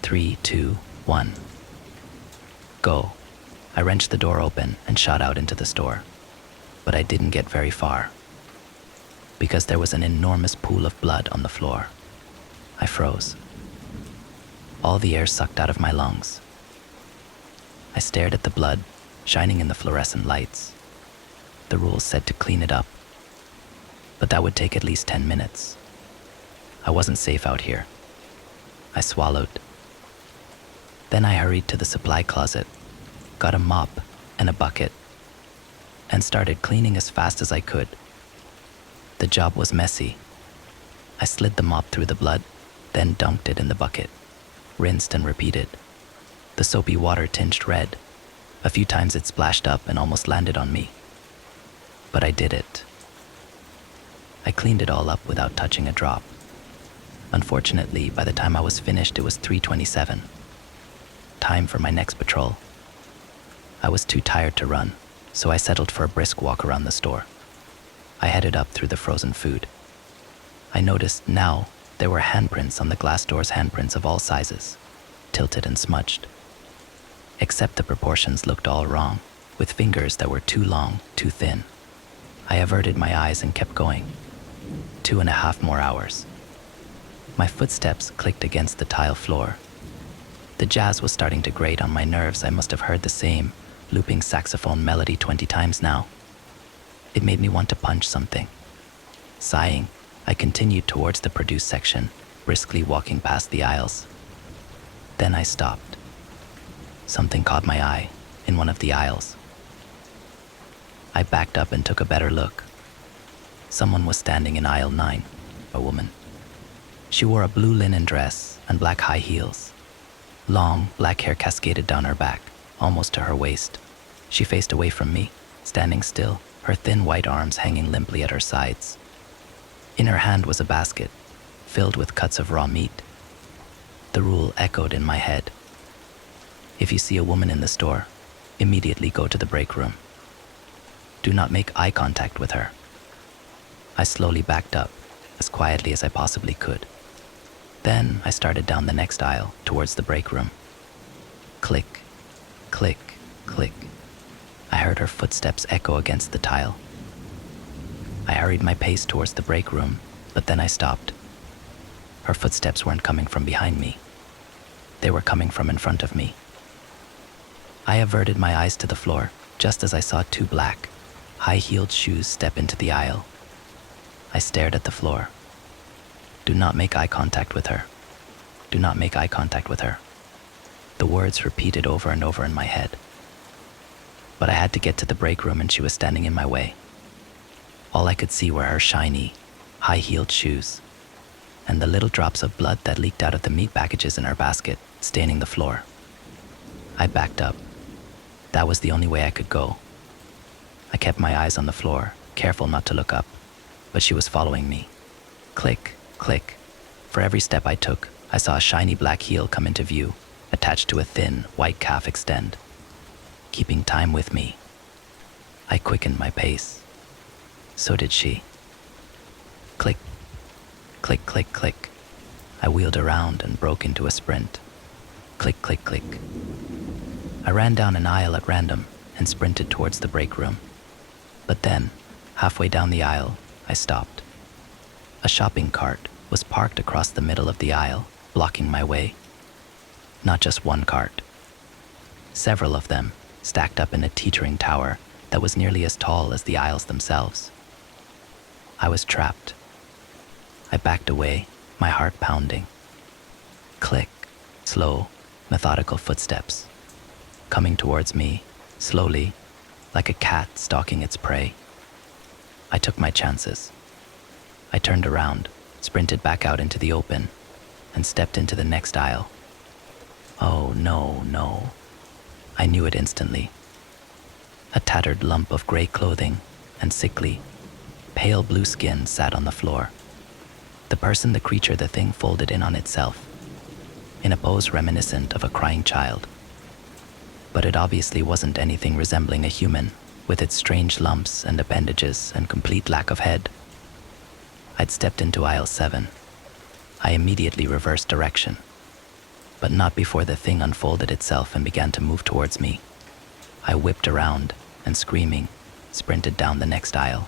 3, 2, 1. Go. I wrenched the door open and shot out into the store. But I didn't get very far, because there was an enormous pool of blood on the floor. I froze. All the air sucked out of my lungs. I stared at the blood, shining in the fluorescent lights. The rules said to clean it up, but that would take at least 10 minutes. I wasn't safe out here. I swallowed. Then I hurried to the supply closet, got a mop and a bucket, and started cleaning as fast as I could. The job was messy. I slid the mop through the blood, then dunked it in the bucket, rinsed and repeated. The soapy water tinged red. A few times it splashed up and almost landed on me. But I did it. I cleaned it all up without touching a drop. Unfortunately, by the time I was finished, it was 3:27. Time for my next patrol. I was too tired to run, so I settled for a brisk walk around the store. I headed up through the frozen food. I noticed now there were handprints on the glass doors, handprints of all sizes, tilted and smudged. Except the proportions looked all wrong, with fingers that were too long, too thin. I averted my eyes and kept going. 2.5 more hours. My footsteps clicked against the tile floor. The jazz was starting to grate on my nerves. I must have heard the same looping saxophone melody 20 times now. It made me want to punch something. Sighing, I continued towards the produce section, briskly walking past the aisles. Then I stopped. Something caught my eye in one of the aisles. I backed up and took a better look. Someone was standing in aisle 9, a woman. She wore a blue linen dress and black high heels. Long, black hair cascaded down her back, almost to her waist. She faced away from me, standing still, her thin white arms hanging limply at her sides. In her hand was a basket, filled with cuts of raw meat. The rule echoed in my head. If you see a woman in the store, immediately go to the break room. Do not make eye contact with her. I slowly backed up, as quietly as I possibly could. Then I started down the next aisle towards the break room. Click, click, click. I heard her footsteps echo against the tile. I hurried my pace towards the break room, but then I stopped. Her footsteps weren't coming from behind me. They were coming from in front of me. I averted my eyes to the floor, just as I saw two black, high-heeled shoes step into the aisle. I stared at the floor. Do not make eye contact with her. Do not make eye contact with her. The words repeated over and over in my head. But I had to get to the break room and she was standing in my way. All I could see were her shiny, high-heeled shoes, and the little drops of blood that leaked out of the meat packages in her basket, staining the floor. I backed up. That was the only way I could go. I kept my eyes on the floor, careful not to look up, but she was following me. Click, click. For every step I took, I saw a shiny black heel come into view, attached to a thin, white calf extend. Keeping time with me, I quickened my pace. So did she. Click, click, click, click. I wheeled around and broke into a sprint. Click, click, click. I ran down an aisle at random and sprinted towards the break room. But then, halfway down the aisle, I stopped. A shopping cart was parked across the middle of the aisle, blocking my way. Not just one cart. Several of them, stacked up in a teetering tower that was nearly as tall as the aisles themselves. I was trapped. I backed away, my heart pounding. Click, slow, methodical footsteps. Coming towards me, slowly, like a cat stalking its prey. I took my chances. I turned around, sprinted back out into the open, and stepped into the next aisle. Oh, no, no. I knew it instantly. A tattered lump of gray clothing and sickly, pale blue skin sat on the floor. The person, the creature, the thing folded in on itself, in a pose reminiscent of a crying child. But it obviously wasn't anything resembling a human, with its strange lumps and appendages and complete lack of head. I'd stepped into aisle 7. I immediately reversed direction, but not before the thing unfolded itself and began to move towards me. I whipped around and, screaming, sprinted down the next aisle.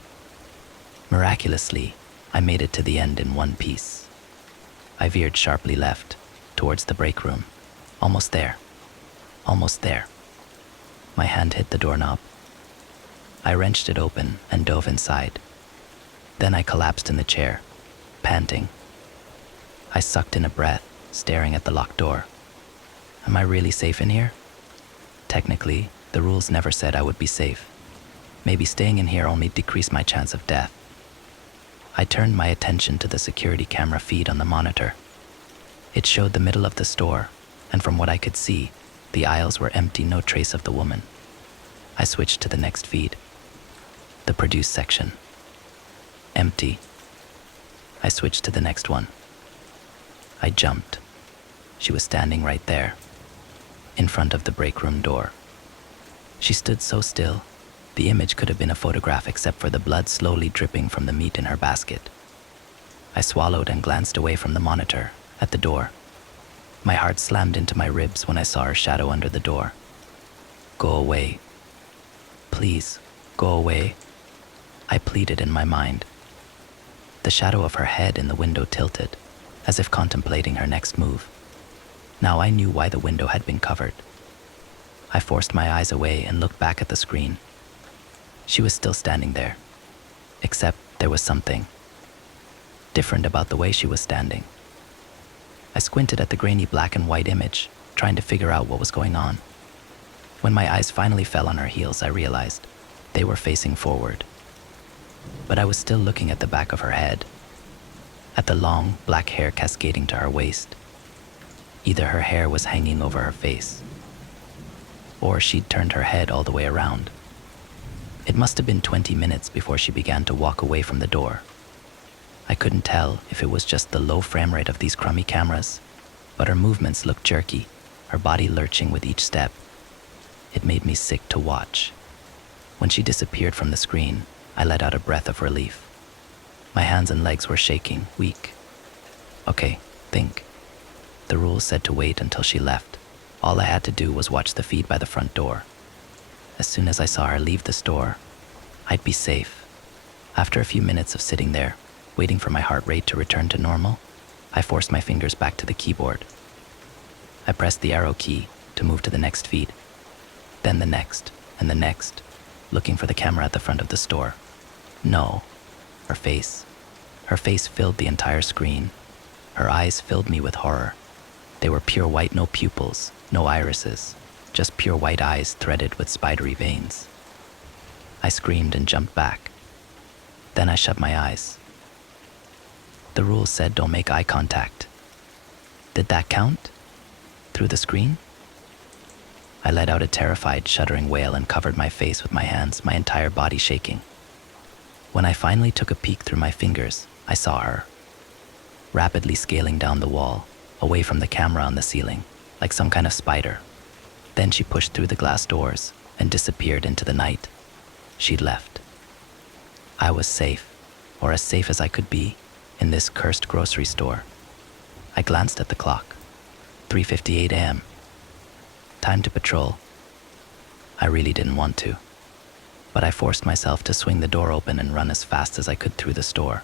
Miraculously, I made it to the end in one piece. I veered sharply left, towards the break room. Almost there. Almost there. My hand hit the doorknob. I wrenched it open and dove inside. Then I collapsed in the chair, panting. I sucked in a breath, staring at the locked door. Am I really safe in here? Technically, the rules never said I would be safe. Maybe staying in here only decreased my chance of death. I turned my attention to the security camera feed on the monitor. It showed the middle of the store, and from what I could see, the aisles were empty, no trace of the woman. I switched to the next feed. The produce section. Empty. I switched to the next one. I jumped. She was standing right there, in front of the break room door. She stood so still, the image could have been a photograph except for the blood slowly dripping from the meat in her basket. I swallowed and glanced away from the monitor, at the door. My heart slammed into my ribs when I saw her shadow under the door. Go away. Please, go away. I pleaded in my mind. The shadow of her head in the window tilted, as if contemplating her next move. Now I knew why the window had been covered. I forced my eyes away and looked back at the screen. She was still standing there, except there was something different about the way she was standing. I squinted at the grainy black and white image, trying to figure out what was going on. When my eyes finally fell on her heels, I realized they were facing forward. But I was still looking at the back of her head, at at the long, black hair cascading to her waist. Either her hair was hanging over her face, or she'd turned her head all the way around. It must have been 20 minutes before she began to walk away from the door. I couldn't tell if it was just the low frame rate of these crummy cameras, but her movements looked jerky, her body lurching with each step. It made me sick to watch. When she disappeared from the screen, I let out a breath of relief. My hands and legs were shaking, weak. Okay, think. The rules said to wait until she left. All I had to do was watch the feed by the front door. As soon as I saw her leave the store, I'd be safe. After a few minutes of sitting there, waiting for my heart rate to return to normal, I forced my fingers back to the keyboard. I pressed the arrow key to move to the next feed, then the next, and the next, looking for the camera at the front of the store. No, her face. Her face filled the entire screen. Her eyes filled me with horror. They were pure white, no pupils, no irises, just pure white eyes threaded with spidery veins. I screamed and jumped back. Then I shut my eyes. The rules said don't make eye contact. Did that count? Through the screen? I let out a terrified, shuddering wail and covered my face with my hands, my entire body shaking. When I finally took a peek through my fingers, I saw her, rapidly scaling down the wall, away from the camera on the ceiling, like some kind of spider. Then she pushed through the glass doors and disappeared into the night. She'd left. I was safe, or as safe as I could be, in this cursed grocery store. I glanced at the clock. 3:58 a.m. Time to patrol. I really didn't want to, but I forced myself to swing the door open and run as fast as I could through the store.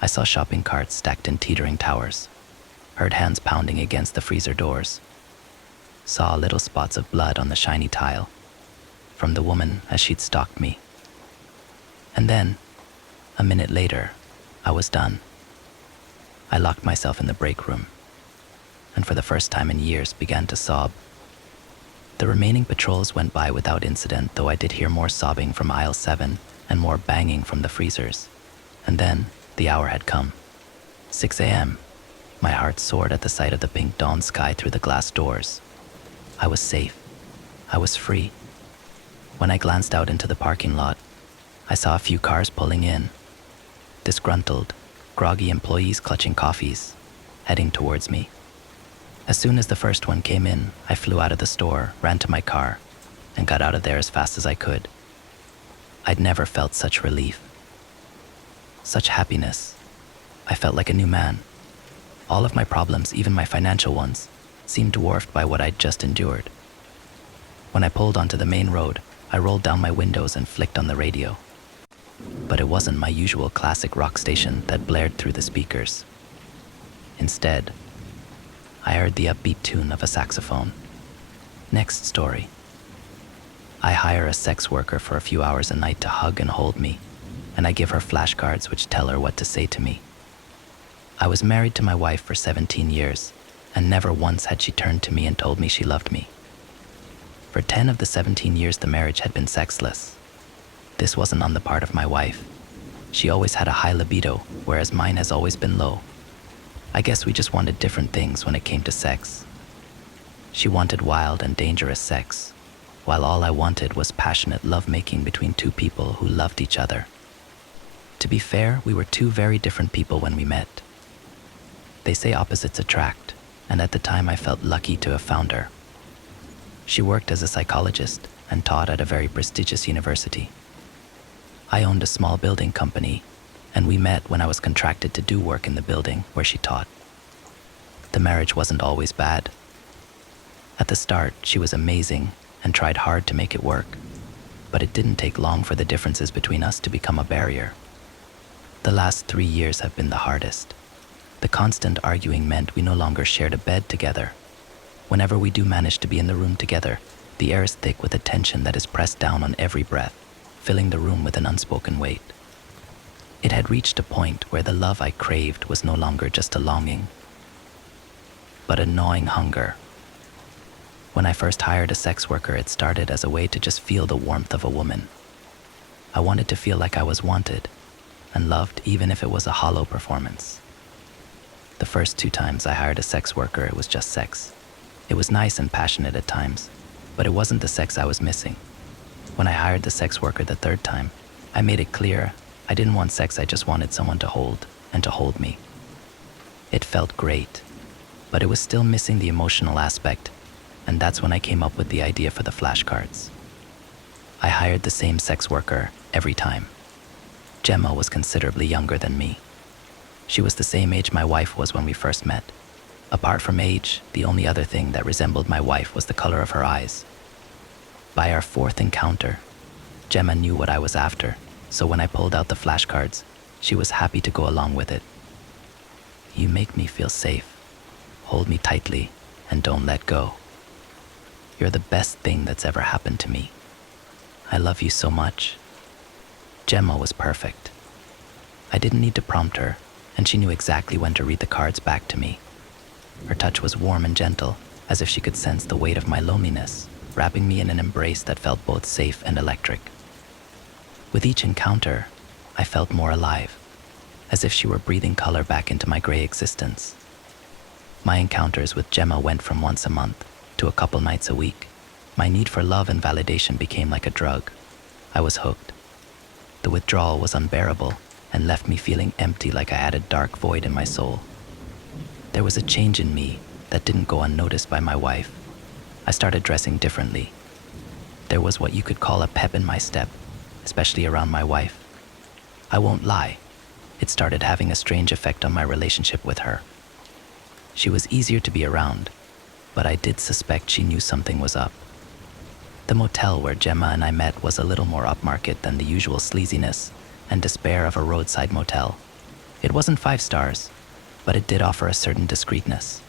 I saw shopping carts stacked in teetering towers, heard hands pounding against the freezer doors, saw little spots of blood on the shiny tile from the woman as she'd stalked me. And then, a minute later, I was done. I locked myself in the break room, and for the first time in years began to sob. The remaining patrols went by without incident, though I did hear more sobbing from aisle 7 and more banging from the freezers. And then, the hour had come. 6 a.m. My heart soared at the sight of the pink dawn sky through the glass doors. I was safe. I was free. When I glanced out into the parking lot, I saw a few cars pulling in. Disgruntled, groggy employees clutching coffees, heading towards me. As soon as the first one came in, I flew out of the store, ran to my car, and got out of there as fast as I could. I'd never felt such relief, such happiness. I felt like a new man. All of my problems, even my financial ones, seemed dwarfed by what I'd just endured. When I pulled onto the main road, I rolled down my windows and flicked on the radio. But it wasn't my usual classic rock station that blared through the speakers. Instead, I heard the upbeat tune of a saxophone. Next story. I hire a sex worker for a few hours a night to hug and hold me, and I give her flashcards which tell her what to say to me. I was married to my wife for 17 years, and never once had she turned to me and told me she loved me. For 10 of the 17 years the marriage had been sexless. This wasn't on the part of my wife. She always had a high libido, whereas mine has always been low. I guess we just wanted different things when it came to sex. She wanted wild and dangerous sex, while all I wanted was passionate lovemaking between two people who loved each other. To be fair, we were two very different people when we met. They say opposites attract, and at the time I felt lucky to have found her. She worked as a psychologist and taught at a very prestigious university. I owned a small building company, and we met when I was contracted to do work in the building where she taught. The marriage wasn't always bad. At the start, she was amazing and tried hard to make it work, but it didn't take long for the differences between us to become a barrier. The last 3 years have been the hardest. The constant arguing meant we no longer shared a bed together. Whenever we do manage to be in the room together, the air is thick with a tension that is pressed down on every breath, filling the room with an unspoken weight. It had reached a point where the love I craved was no longer just a longing, but a gnawing hunger. When I first hired a sex worker, it started as a way to just feel the warmth of a woman. I wanted to feel like I was wanted, and loved even if it was a hollow performance. The first 2 times I hired a sex worker, it was just sex. It was nice and passionate at times, but it wasn't the sex I was missing. When I hired the sex worker the 3rd time, I made it clear I didn't want sex, I just wanted someone to hold, and to hold me. It felt great, but it was still missing the emotional aspect, and that's when I came up with the idea for the flashcards. I hired the same sex worker every time. Gemma was considerably younger than me. She was the same age my wife was when we first met. Apart from age, the only other thing that resembled my wife was the color of her eyes. By our 4th encounter, Gemma knew what I was after, so when I pulled out the flashcards, she was happy to go along with it. You make me feel safe. Hold me tightly and don't let go. You're the best thing that's ever happened to me. I love you so much. Gemma was perfect. I didn't need to prompt her, and she knew exactly when to read the cards back to me. Her touch was warm and gentle, as if she could sense the weight of my loneliness, wrapping me in an embrace that felt both safe and electric. With each encounter, I felt more alive, as if she were breathing color back into my gray existence. My encounters with Gemma went from once a month to a couple nights a week. My need for love and validation became like a drug. I was hooked. The withdrawal was unbearable and left me feeling empty, like I had a dark void in my soul. There was a change in me that didn't go unnoticed by my wife. I started dressing differently. There was what you could call a pep in my step, especially around my wife. I won't lie, it started having a strange effect on my relationship with her. She was easier to be around, but I did suspect she knew something was up. The motel where Gemma and I met was a little more upmarket than the usual sleaziness and despair of a roadside motel. It wasn't 5 stars, but it did offer a certain discreetness.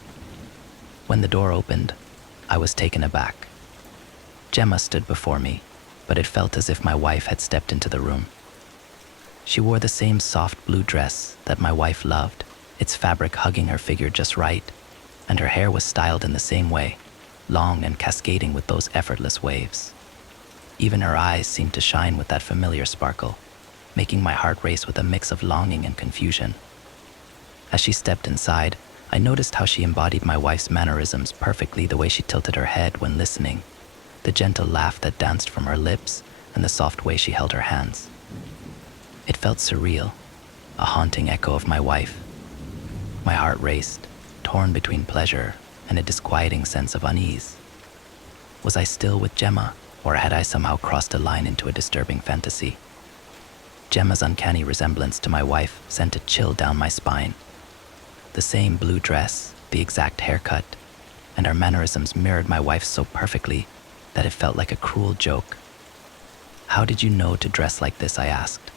When the door opened, I was taken aback. Gemma stood before me, but it felt as if my wife had stepped into the room. She wore the same soft blue dress that my wife loved, its fabric hugging her figure just right, and her hair was styled in the same way, long and cascading with those effortless waves. Even her eyes seemed to shine with that familiar sparkle, making my heart race with a mix of longing and confusion. As she stepped inside, I noticed how she embodied my wife's mannerisms perfectly, the way she tilted her head when listening, the gentle laugh that danced from her lips, and the soft way she held her hands. It felt surreal, a haunting echo of my wife. My heart raced, torn between pleasure and a disquieting sense of unease. Was I still with Gemma, or had I somehow crossed a line into a disturbing fantasy? Gemma's uncanny resemblance to my wife sent a chill down my spine. The same blue dress, the exact haircut, and our mannerisms mirrored my wife's so perfectly that it felt like a cruel joke. "How did you know to dress like this?" I asked.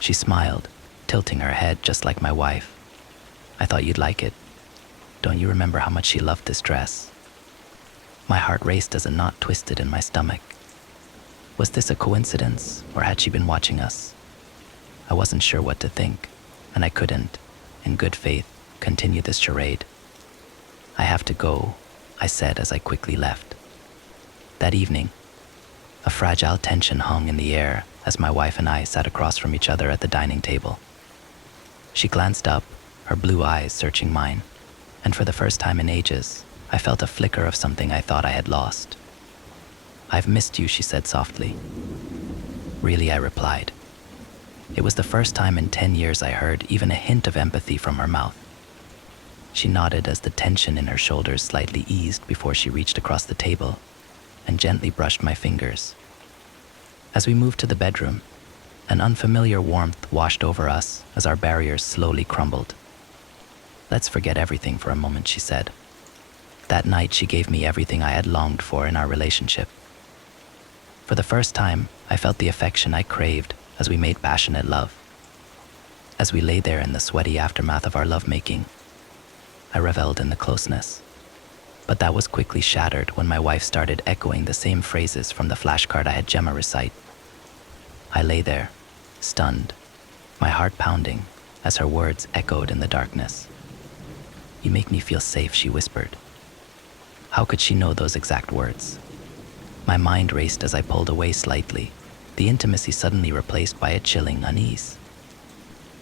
She smiled, tilting her head just like my wife. "I thought you'd like it. Don't you remember how much she loved this dress?" My heart raced as a knot twisted in my stomach. Was this a coincidence, or had she been watching us? I wasn't sure what to think, and I couldn't, in good faith, continue this charade. "I have to go," I said as I quickly left. That evening, a fragile tension hung in the air as my wife and I sat across from each other at the dining table. She glanced up, her blue eyes searching mine, and for the first time in ages, I felt a flicker of something I thought I had lost. "I've missed you," she said softly. "Really?" I replied. It was the first time in 10 years I heard even a hint of empathy from her mouth. She nodded as the tension in her shoulders slightly eased before she reached across the table and gently brushed my fingers. As we moved to the bedroom, an unfamiliar warmth washed over us as our barriers slowly crumbled. "Let's forget everything for a moment," she said. That night she gave me everything I had longed for in our relationship. For the first time, I felt the affection I craved as we made passionate love. As we lay there in the sweaty aftermath of our lovemaking, I reveled in the closeness. But that was quickly shattered when my wife started echoing the same phrases from the flashcard I had Gemma recite. I lay there, stunned, my heart pounding as her words echoed in the darkness. "You make me feel safe," she whispered. How could she know those exact words? My mind raced as I pulled away slightly, the intimacy suddenly replaced by a chilling unease.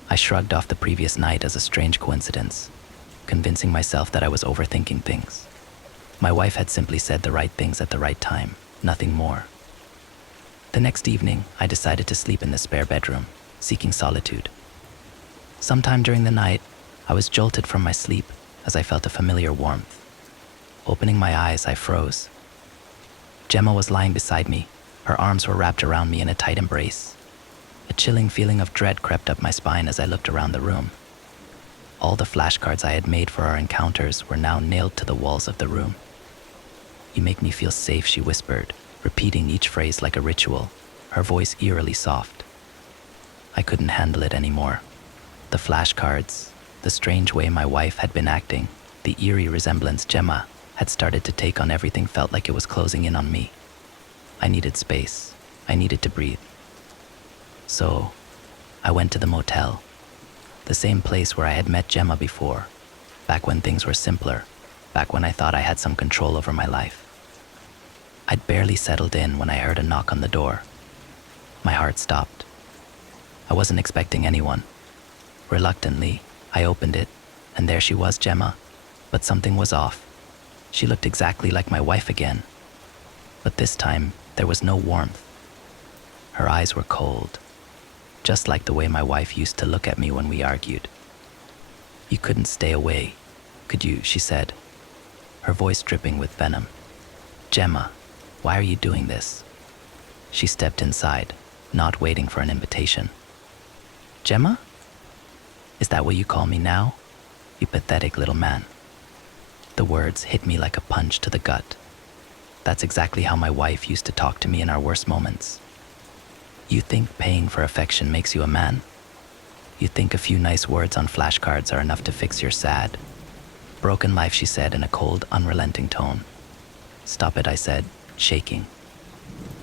I shrugged off the previous night as a strange coincidence, convincing myself that I was overthinking things. My wife had simply said the right things at the right time, nothing more. The next evening, I decided to sleep in the spare bedroom, seeking solitude. Sometime during the night, I was jolted from my sleep as I felt a familiar warmth. Opening my eyes, I froze. Gemma was lying beside me. Her arms were wrapped around me in a tight embrace. A chilling feeling of dread crept up my spine as I looked around the room. All the flashcards I had made for our encounters were now nailed to the walls of the room. "You make me feel safe," she whispered, repeating each phrase like a ritual, her voice eerily soft. I couldn't handle it anymore. The flashcards, the strange way my wife had been acting, the eerie resemblance Gemma had started to take on everything felt like it was closing in on me. I needed space. I needed to breathe. So, I went to the motel, the same place where I had met Gemma before, back when things were simpler, back when I thought I had some control over my life. I'd barely settled in when I heard a knock on the door. My heart stopped. I wasn't expecting anyone. Reluctantly, I opened it, and there she was, Gemma, but something was off. She looked exactly like my wife again, but this time there was no warmth. Her eyes were cold, just like the way my wife used to look at me when we argued. "You couldn't stay away, could you?" she said, her voice dripping with venom. "Gemma, why are you doing this?" She stepped inside, not waiting for an invitation. "Gemma? Is that what you call me now? You pathetic little man." The words hit me like a punch to the gut. That's exactly how my wife used to talk to me in our worst moments. "You think paying for affection makes you a man? You think a few nice words on flashcards are enough to fix your sad, broken life," she said in a cold, unrelenting tone. "Stop it," I said, shaking.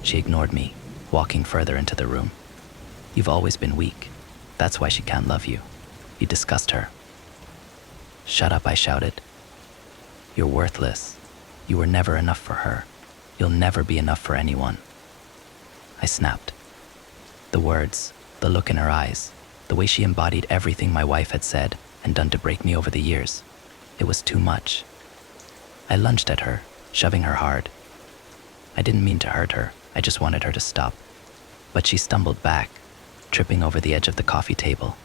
She ignored me, walking further into the room. "You've always been weak. That's why she can't love you. You disgust her." "Shut up," I shouted. "You're worthless. You were never enough for her. You'll never be enough for anyone." I snapped. The words, the look in her eyes, the way she embodied everything my wife had said and done to break me over the years. It was too much. I lunged at her, shoving her hard. I didn't mean to hurt her. I just wanted her to stop. But she stumbled back, tripping over the edge of the coffee table.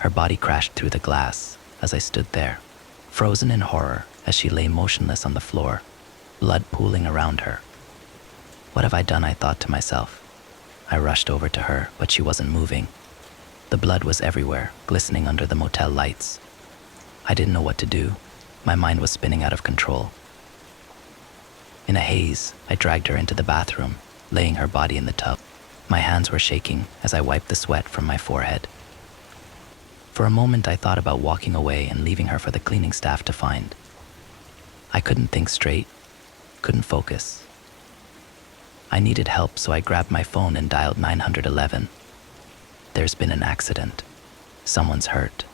Her body crashed through the glass as I stood there, frozen in horror as she lay motionless on the floor, blood pooling around her. What have I done, I thought to myself. I rushed over to her, but she wasn't moving. The blood was everywhere, glistening under the motel lights. I didn't know what to do. My mind was spinning out of control. In a haze, I dragged her into the bathroom, laying her body in the tub. My hands were shaking as I wiped the sweat from my forehead. For a moment, I thought about walking away and leaving her for the cleaning staff to find. I couldn't think straight, couldn't focus. I needed help, so I grabbed my phone and dialed 911. "There's been an accident. Someone's hurt."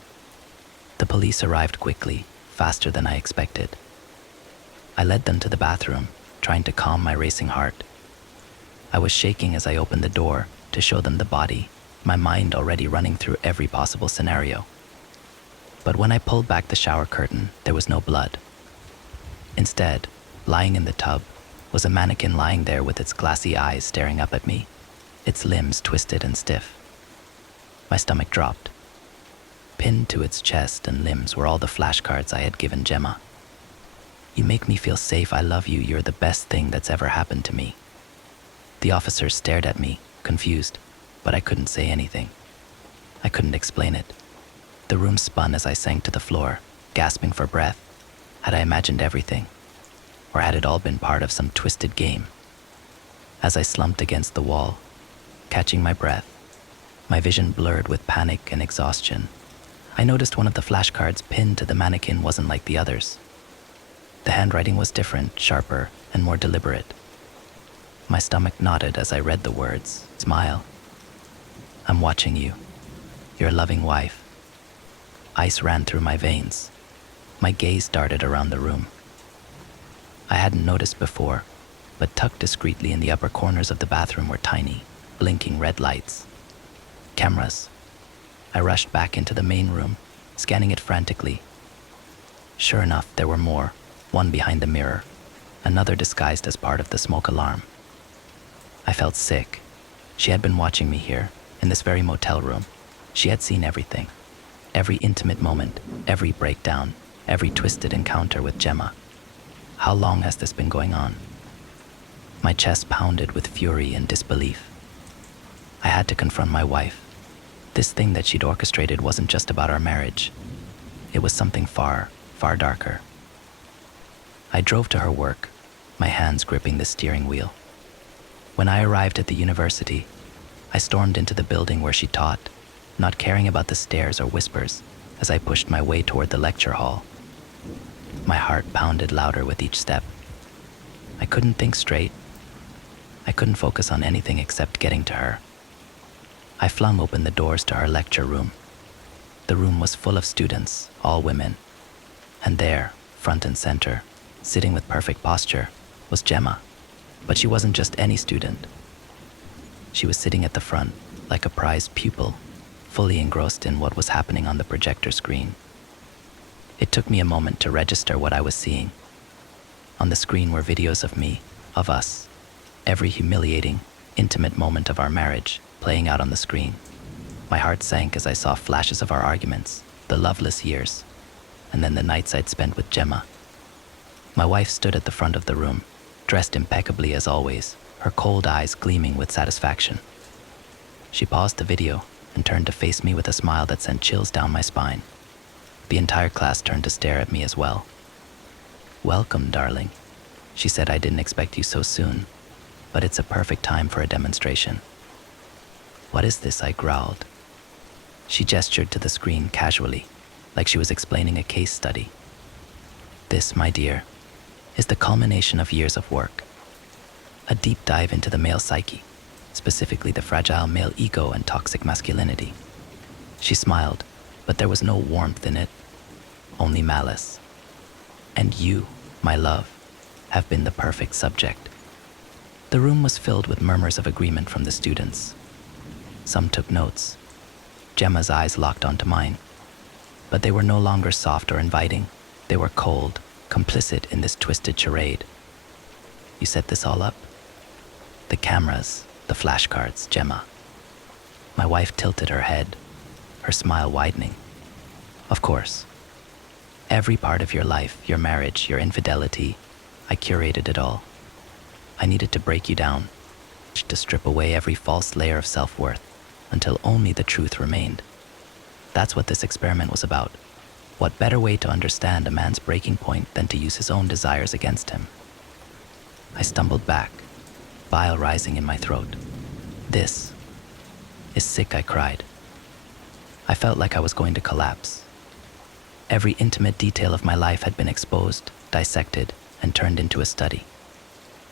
The police arrived quickly, faster than I expected. I led them to the bathroom, trying to calm my racing heart. I was shaking as I opened the door to show them the body, my mind already running through every possible scenario. But when I pulled back the shower curtain, there was no blood. Instead, lying in the tub, was a mannequin lying there with its glassy eyes staring up at me, its limbs twisted and stiff. My stomach dropped. Pinned to its chest and limbs were all the flashcards I had given Gemma. "You make me feel safe. I love you. You're the best thing that's ever happened to me." The officers stared at me, confused, but I couldn't say anything. I couldn't explain it. The room spun as I sank to the floor, gasping for breath. Had I imagined everything? Or had it all been part of some twisted game? As I slumped against the wall, catching my breath, my vision blurred with panic and exhaustion, I noticed one of the flashcards pinned to the mannequin wasn't like the others. The handwriting was different, sharper, and more deliberate. My stomach knotted as I read the words, "Smile. I'm watching you. Your loving wife." Ice ran through my veins. My gaze darted around the room. I hadn't noticed before, but tucked discreetly in the upper corners of the bathroom were tiny, blinking red lights. Cameras. I rushed back into the main room, scanning it frantically. Sure enough, there were more, one behind the mirror, another disguised as part of the smoke alarm. I felt sick. She had been watching me here, in this very motel room. She had seen everything. Every intimate moment, every breakdown, every twisted encounter with Gemma. How long has this been going on? My chest pounded with fury and disbelief. I had to confront my wife. This thing that she'd orchestrated wasn't just about our marriage. It was something far, far darker. I drove to her work, my hands gripping the steering wheel. When I arrived at the university, I stormed into the building where she taught, not caring about the stares or whispers as I pushed my way toward the lecture hall. My heart pounded louder with each step. I couldn't think straight. I couldn't focus on anything except getting to her. I flung open the doors to her lecture room. The room was full of students, all women. And there, front and center, sitting with perfect posture, was Gemma. But she wasn't just any student. She was sitting at the front, like a prized pupil, fully engrossed in what was happening on the projector screen. It took me a moment to register what I was seeing. On the screen were videos of me, of us, every humiliating, intimate moment of our marriage playing out on the screen. My heart sank as I saw flashes of our arguments, the loveless years, and then the nights I'd spent with Gemma. My wife stood at the front of the room, dressed impeccably as always, her cold eyes gleaming with satisfaction. She paused the video and turned to face me with a smile that sent chills down my spine. The entire class turned to stare at me as well. "Welcome, darling," she said. "I didn't expect you so soon, but it's a perfect time for a demonstration." "What is this?" I growled. She gestured to the screen casually, like she was explaining a case study. "This, my dear, is the culmination of years of work. A deep dive into the male psyche, specifically the fragile male ego and toxic masculinity." She smiled, but there was no warmth in it, only malice. "And you, my love, have been the perfect subject." The room was filled with murmurs of agreement from the students. Some took notes. Gemma's eyes locked onto mine, but they were no longer soft or inviting. They were cold, complicit in this twisted charade. "You set this all up?" "The cameras, the flashcards, Gemma." My wife tilted her head, her smile widening. "Of course. Every part of your life, your marriage, your infidelity, I curated it all. I needed to break you down, to strip away every false layer of self-worth until only the truth remained. That's what this experiment was about. What better way to understand a man's breaking point than to use his own desires against him?" I stumbled back, bile rising in my throat. "This is sick," I cried. I felt like I was going to collapse. Every intimate detail of my life had been exposed, dissected, and turned into a study.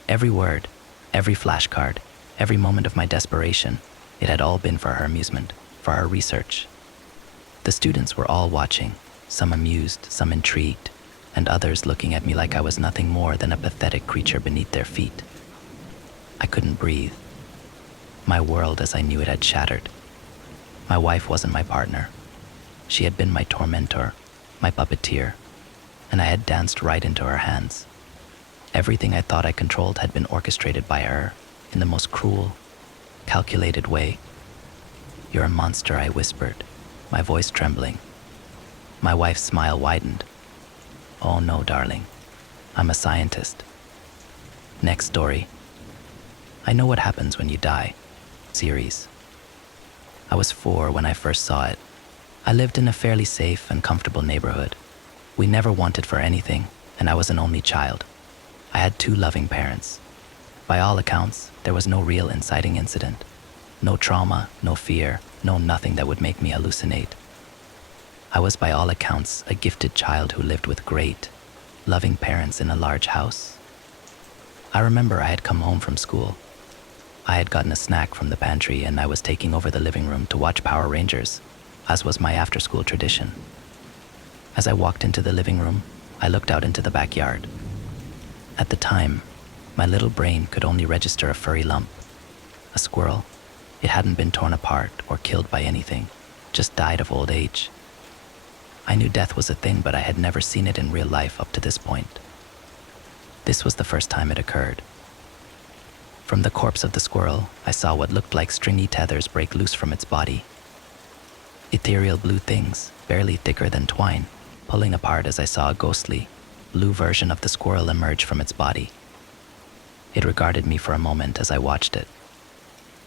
Every word, every flashcard, every moment of my desperation, it had all been for her amusement, for her research. The students were all watching, some amused, some intrigued, and others looking at me like I was nothing more than a pathetic creature beneath their feet. I couldn't breathe. My world as I knew it had shattered. My wife wasn't my partner. She had been my tormentor, my puppeteer, and I had danced right into her hands. Everything I thought I controlled had been orchestrated by her in the most cruel, calculated way. "You're a monster," I whispered, my voice trembling. My wife's smile widened. "Oh no, darling. I'm a scientist." Next story. I know what happens when you die. Series. I was 4 when I first saw it. I lived in a fairly safe and comfortable neighborhood. We never wanted for anything, and I was an only child. I had 2 loving parents. By all accounts, there was no real inciting incident. No trauma, no fear, no nothing that would make me hallucinate. I was by all accounts a gifted child who lived with great, loving parents in a large house. I remember I had come home from school. I had gotten a snack from the pantry and I was taking over the living room to watch Power Rangers, as was my after-school tradition. As I walked into the living room, I looked out into the backyard. At the time, my little brain could only register a furry lump, a squirrel. It hadn't been torn apart or killed by anything. just died of old age. I knew death was a thing, but I had never seen it in real life up to this point. This was the first time it occurred. From the corpse of the squirrel, I saw what looked like stringy tethers break loose from its body. Ethereal blue things, barely thicker than twine, pulling apart as I saw a ghostly, blue version of the squirrel emerge from its body. It regarded me for a moment as I watched it.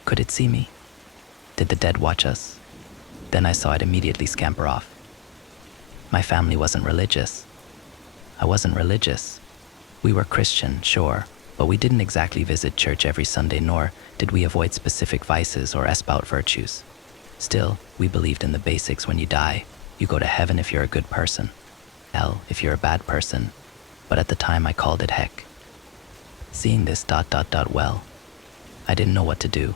Could it see me? Did the dead watch us? Then I saw it immediately scamper off. My family wasn't religious. I wasn't religious. We were Christian, sure, but we didn't exactly visit church every Sunday, nor did we avoid specific vices or espout virtues. Still, we believed in the basics. When you die, you go to heaven if you're a good person, hell if you're a bad person, but at the time I called it heck. Seeing this ... well, I didn't know what to do.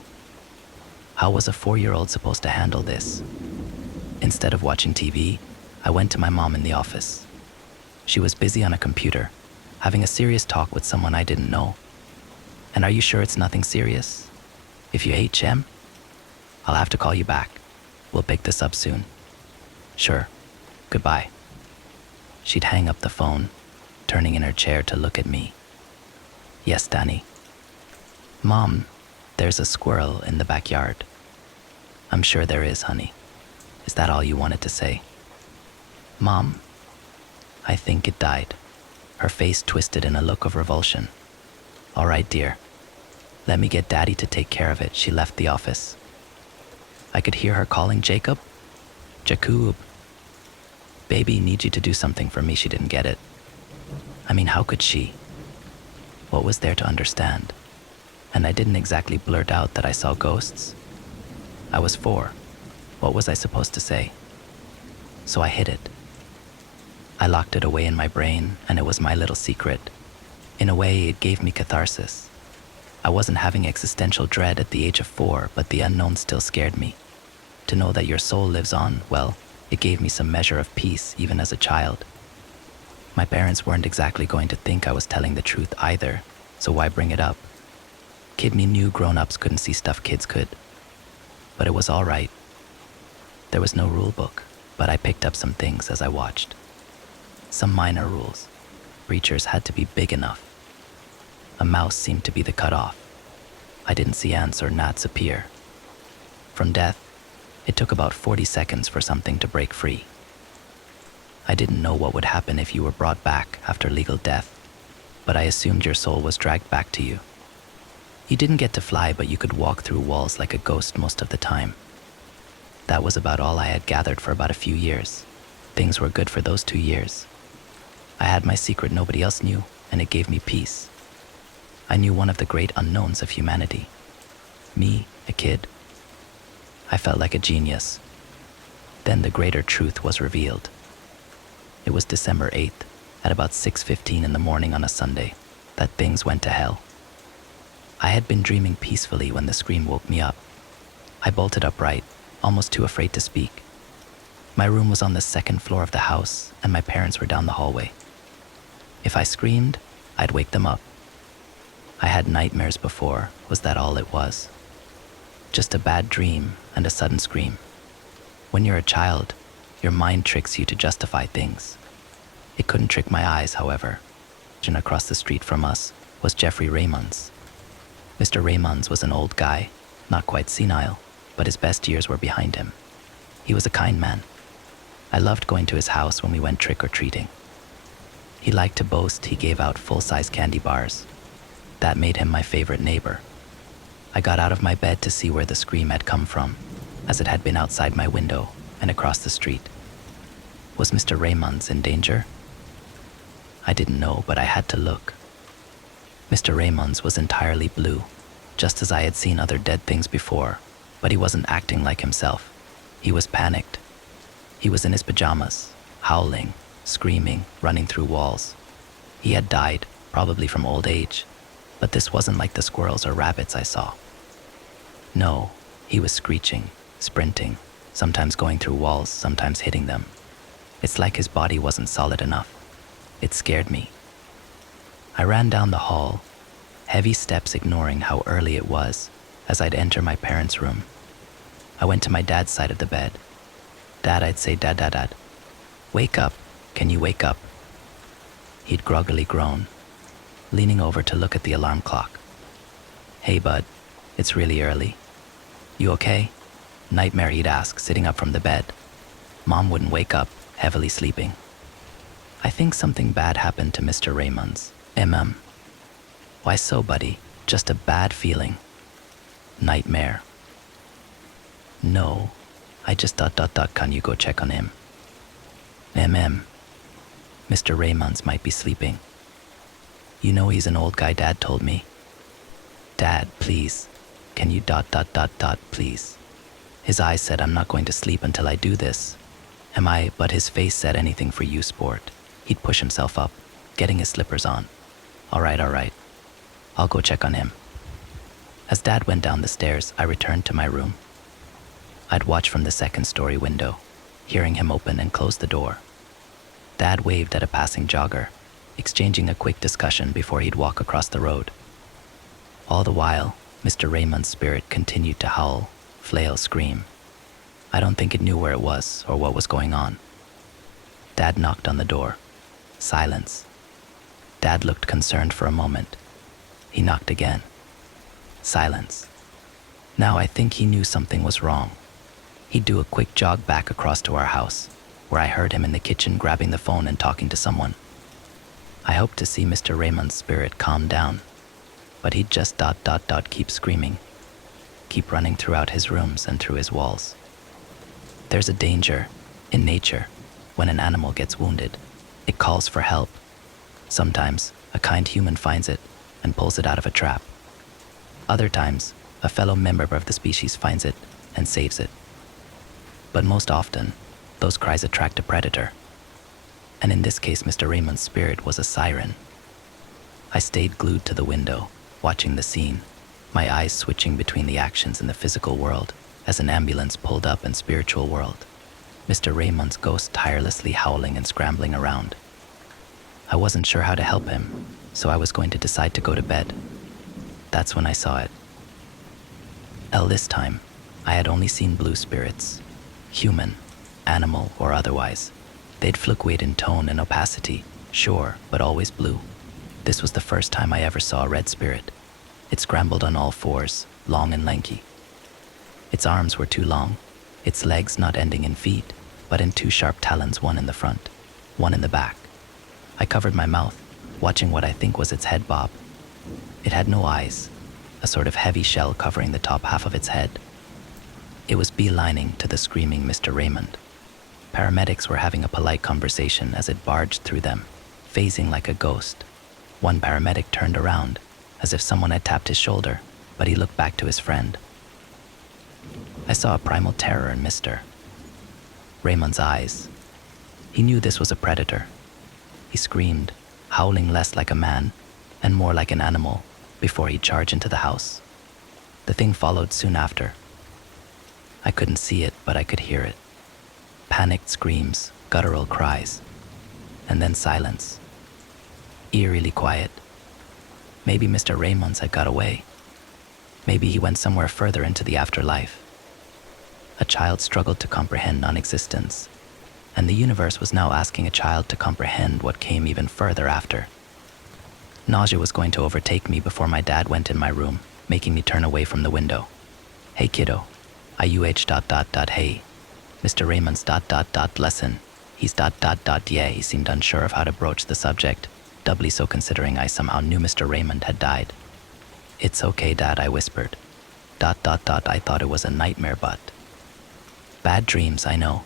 How was a 4-year-old supposed to handle this? Instead of watching TV, I went to my mom in the office. She was busy on a computer, having a serious talk with someone I didn't know. And are you sure it's nothing serious? If you hate Shem, I'll have to call you back. We'll pick this up soon. Sure. Goodbye. She'd hang up the phone, turning in her chair to look at me. Yes, Danny. Mom, there's a squirrel in the backyard. I'm sure there is, honey. Is that all you wanted to say? Mom, I think it died. Her face twisted in a look of revulsion. All right, dear. Let me get Daddy to take care of it. She left the office. I could hear her calling Jacob. Jacob. Baby needs you to do something for me. She didn't get it. I mean, how could she? What was there to understand? And I didn't exactly blurt out that I saw ghosts. I was 4. What was I supposed to say? So I hid it. I locked it away in my brain, and it was my little secret. In a way, it gave me catharsis. I wasn't having existential dread at the age of 4, but the unknown still scared me. To know that your soul lives on, well, it gave me some measure of peace, even as a child. My parents weren't exactly going to think I was telling the truth either, so why bring it up? Kid me knew grown-ups couldn't see stuff kids could. But it was all right. There was no rule book, but I picked up some things as I watched. Some minor rules. Creatures had to be big enough. A mouse seemed to be the cutoff. I didn't see ants or gnats appear. From death, it took about 40 seconds for something to break free. I didn't know what would happen if you were brought back after legal death, but I assumed your soul was dragged back to you. You didn't get to fly, but you could walk through walls like a ghost most of the time. That was about all I had gathered for about a few years. Things were good for those 2 years. I had my secret nobody else knew, and it gave me peace. I knew one of the great unknowns of humanity. Me, a kid. I felt like a genius. Then the greater truth was revealed. It was December 8th, at about 6:15 in the morning on a Sunday, that things went to hell. I had been dreaming peacefully when the scream woke me up. I bolted upright, almost too afraid to speak. My room was on the 2nd floor of the house, and my parents were down the hallway. If I screamed, I'd wake them up. I had nightmares before. Was that all it was? Just a bad dream and a sudden scream. When you're a child, your mind tricks you to justify things. It couldn't trick my eyes, however. And across the street from us was Jeffrey Raymonds. Mr. Raymonds was an old guy, not quite senile, but his best years were behind him. He was a kind man. I loved going to his house when we went trick-or-treating. He liked to boast he gave out full-size candy bars. That made him my favorite neighbor. I got out of my bed to see where the scream had come from, as it had been outside my window and across the street. Was Mr. Raymonds in danger? I didn't know, but I had to look. Mr. Raymonds was entirely blue, just as I had seen other dead things before, but he wasn't acting like himself. He was panicked. He was in his pajamas, howling, screaming, running through walls. He had died, probably from old age, but this wasn't like the squirrels or rabbits I saw. No, he was screeching, sprinting, sometimes going through walls, sometimes hitting them. It's like his body wasn't solid enough. It scared me. I ran down the hall, heavy steps ignoring how early it was, as I'd enter my parents' room. I went to my dad's side of the bed. Dad, I'd say, Dad. Wake up. Can you wake up? He'd groggily groan, leaning over to look at the alarm clock. Hey, bud, it's really early. You okay? Nightmare, he'd ask, sitting up from the bed. Mom wouldn't wake up, heavily sleeping. I think something bad happened to Mr. Raymond's. Why so, buddy? Just a bad feeling. Nightmare. No, I just ... Can you go check on him? Mr. Raymond's might be sleeping. You know he's an old guy, Dad told me. Dad, please. Can you ... please? His eyes said, I'm not going to sleep until I do this. But his face said, anything for you, sport. He'd push himself up, getting his slippers on. All right. I'll go check on him. As Dad went down the stairs, I returned to my room. I'd watch from the second-story window, hearing him open and close the door. Dad waved at a passing jogger, exchanging a quick discussion before he'd walk across the road. All the while, Mr. Raymond's spirit continued to howl, flail, scream. I don't think it knew where it was or what was going on. Dad knocked on the door. Silence. Dad looked concerned for a moment. He knocked again. Silence. Now I think he knew something was wrong. He'd do a quick jog back across to our house, where I heard him in the kitchen grabbing the phone and talking to someone. I hoped to see Mr. Raymond's spirit calm down, but he'd just ... keep screaming, keep running throughout his rooms and through his walls. There's a danger in nature when an animal gets wounded. It calls for help. Sometimes a kind human finds it and pulls it out of a trap. Other times, a fellow member of the species finds it and saves it. But most often, those cries attract a predator. And in this case, Mr. Raymond's spirit was a siren. I stayed glued to the window, watching the scene, my eyes switching between the actions in the physical world as an ambulance pulled up in spiritual world. Mr. Raymond's ghost tirelessly howling and scrambling around. I wasn't sure how to help him, so I was going to decide to go to bed. That's when I saw it. This time, I had only seen blue spirits. Human, animal, or otherwise. They'd fluctuate in tone and opacity, sure, but always blue. This was the first time I ever saw a red spirit. It scrambled on all fours, long and lanky. Its arms were too long, its legs not ending in feet, but in two sharp talons, one in the front, one in the back. I covered my mouth, watching what I think was its head bob. It had no eyes, a sort of heavy shell covering the top half of its head. It was beelining to the screaming Mr. Raymond. Paramedics were having a polite conversation as it barged through them, phasing like a ghost. One paramedic turned around, as if someone had tapped his shoulder, but he looked back to his friend. I saw a primal terror in Mr. Raymond's eyes. He knew this was a predator. He screamed, howling less like a man and more like an animal before he charged into the house. The thing followed soon after. I couldn't see it, but I could hear it. Panicked screams, guttural cries, and then silence. Eerily quiet. Maybe Mr. Raymond's had got away. Maybe he went somewhere further into the afterlife. A child struggled to comprehend non-existence, and the universe was now asking a child to comprehend what came even further after. Nausea was going to overtake me before my dad went in my room, making me turn away from the window. Hey kiddo, hey. Mr. Raymond's ... lesson. He's ... yeah, he seemed unsure of how to broach the subject, doubly so considering I somehow knew Mr. Raymond had died. It's okay, Dad, I whispered. ... I thought it was a nightmare, but... Bad dreams, I know.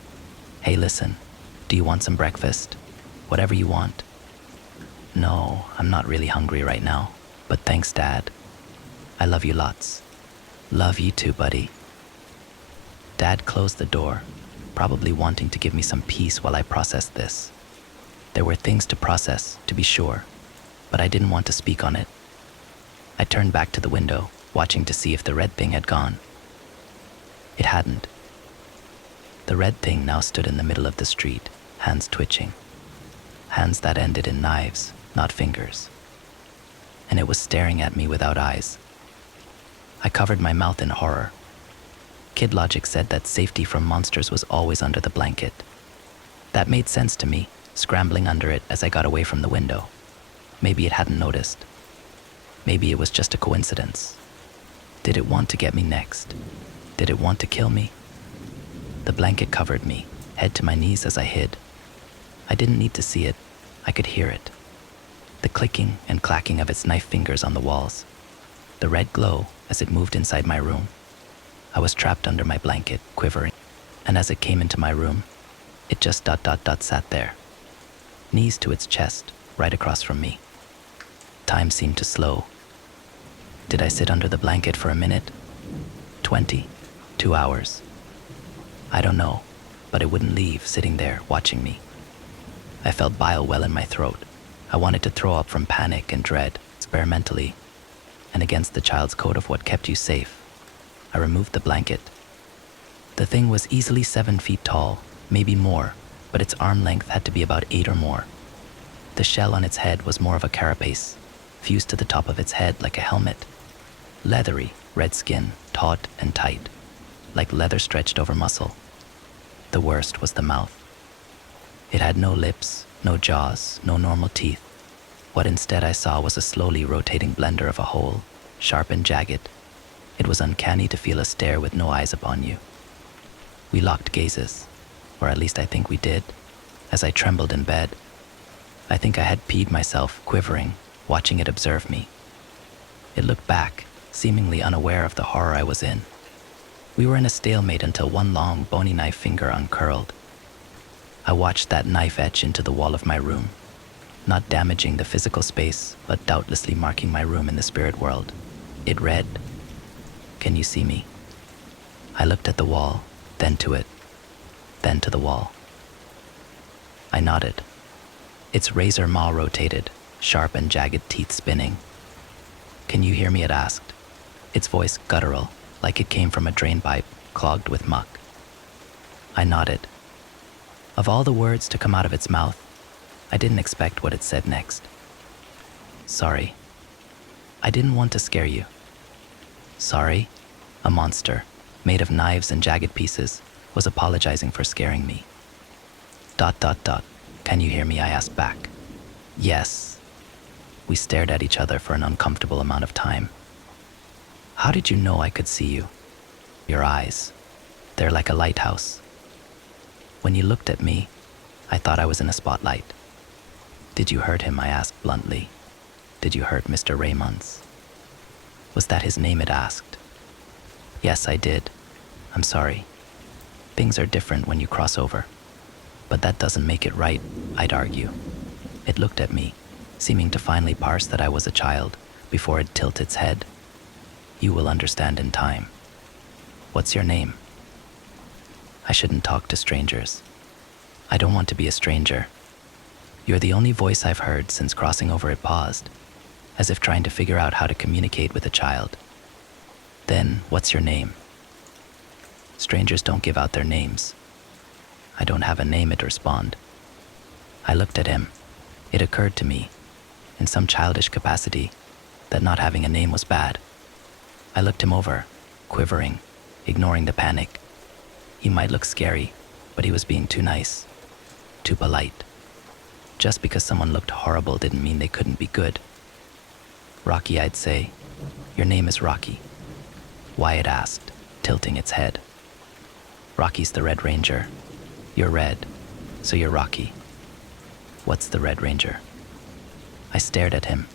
Hey, listen, do you want some breakfast? Whatever you want. No, I'm not really hungry right now, but thanks, Dad. I love you lots. Love you too, buddy. Dad closed the door, probably wanting to give me some peace while I processed this. There were things to process, to be sure, but I didn't want to speak on it. I turned back to the window, watching to see if the red thing had gone. It hadn't. The red thing now stood in the middle of the street, hands twitching. Hands that ended in knives, not fingers. And it was staring at me without eyes. I covered my mouth in horror. Kid logic said that safety from monsters was always under the blanket. That made sense to me, scrambling under it as I got away from the window. Maybe it hadn't noticed. Maybe it was just a coincidence. Did it want to get me next? Did it want to kill me? The blanket covered me, head to my knees as I hid. I didn't need to see it. I could hear it. The clicking and clacking of its knife fingers on the walls. The red glow as it moved inside my room. I was trapped under my blanket, quivering. And as it came into my room, it just sat there. Knees to its chest, right across from me. Time seemed to slow. Did I sit under the blanket for a minute? 20? 2 hours? I don't know, but it wouldn't leave, sitting there, watching me. I felt bile well in my throat. I wanted to throw up from panic and dread, experimentally, and against the child's code of what kept you safe. I removed the blanket. The thing was easily 7 feet tall, maybe more, but its arm length had to be about 8 or more. The shell on its head was more of a carapace, fused to the top of its head like a helmet. Leathery, red skin, taut and tight, like leather stretched over muscle. The worst was the mouth. It had no lips, no jaws, no normal teeth. What instead I saw was a slowly rotating blender of a hole, sharp and jagged. It was uncanny to feel a stare with no eyes upon you. We locked gazes, or at least I think we did, as I trembled in bed. I think I had peed myself, quivering, watching it observe me. It looked back, seemingly unaware of the horror I was in. We were in a stalemate until one long, bony knife finger uncurled. I watched that knife etch into the wall of my room, not damaging the physical space, but doubtlessly marking my room in the spirit world. It read, "Can you see me?" I looked at the wall, then to it, then to the wall. I nodded. Its razor maw rotated, sharp and jagged teeth spinning. "Can you hear me?" it asked, its voice guttural, like it came from a drain pipe clogged with muck. I nodded. Of all the words to come out of its mouth, I didn't expect what it said next. "Sorry. I didn't want to scare you." Sorry? A monster, made of knives and jagged pieces, was apologizing for scaring me. ... Can you hear me? I asked back. Yes. We stared at each other for an uncomfortable amount of time. How did you know I could see you? Your eyes. They're like a lighthouse. When you looked at me, I thought I was in a spotlight. Did you hurt him? I asked bluntly. Did you hurt Mr. Raymonds? Was that his name? It asked. Yes, I did. I'm sorry. Things are different when you cross over. But that doesn't make it right, I'd argue. It looked at me, seeming to finally parse that I was a child before it tilted its head. You will understand in time. What's your name? I shouldn't talk to strangers. I don't want to be a stranger. You're the only voice I've heard since crossing over. It paused, as if trying to figure out how to communicate with a child. Then, what's your name? Strangers don't give out their names. I don't have a name, it responded. I looked at him. It occurred to me, in some childish capacity, that not having a name was bad. I looked him over, quivering, ignoring the panic. He might look scary, but he was being too nice, too polite. Just because someone looked horrible didn't mean they couldn't be good. Rocky, I'd say. Your name is Rocky. Wyatt asked, tilting its head. Rocky's the Red Ranger. You're red, so you're Rocky. What's the Red Ranger? I stared at him,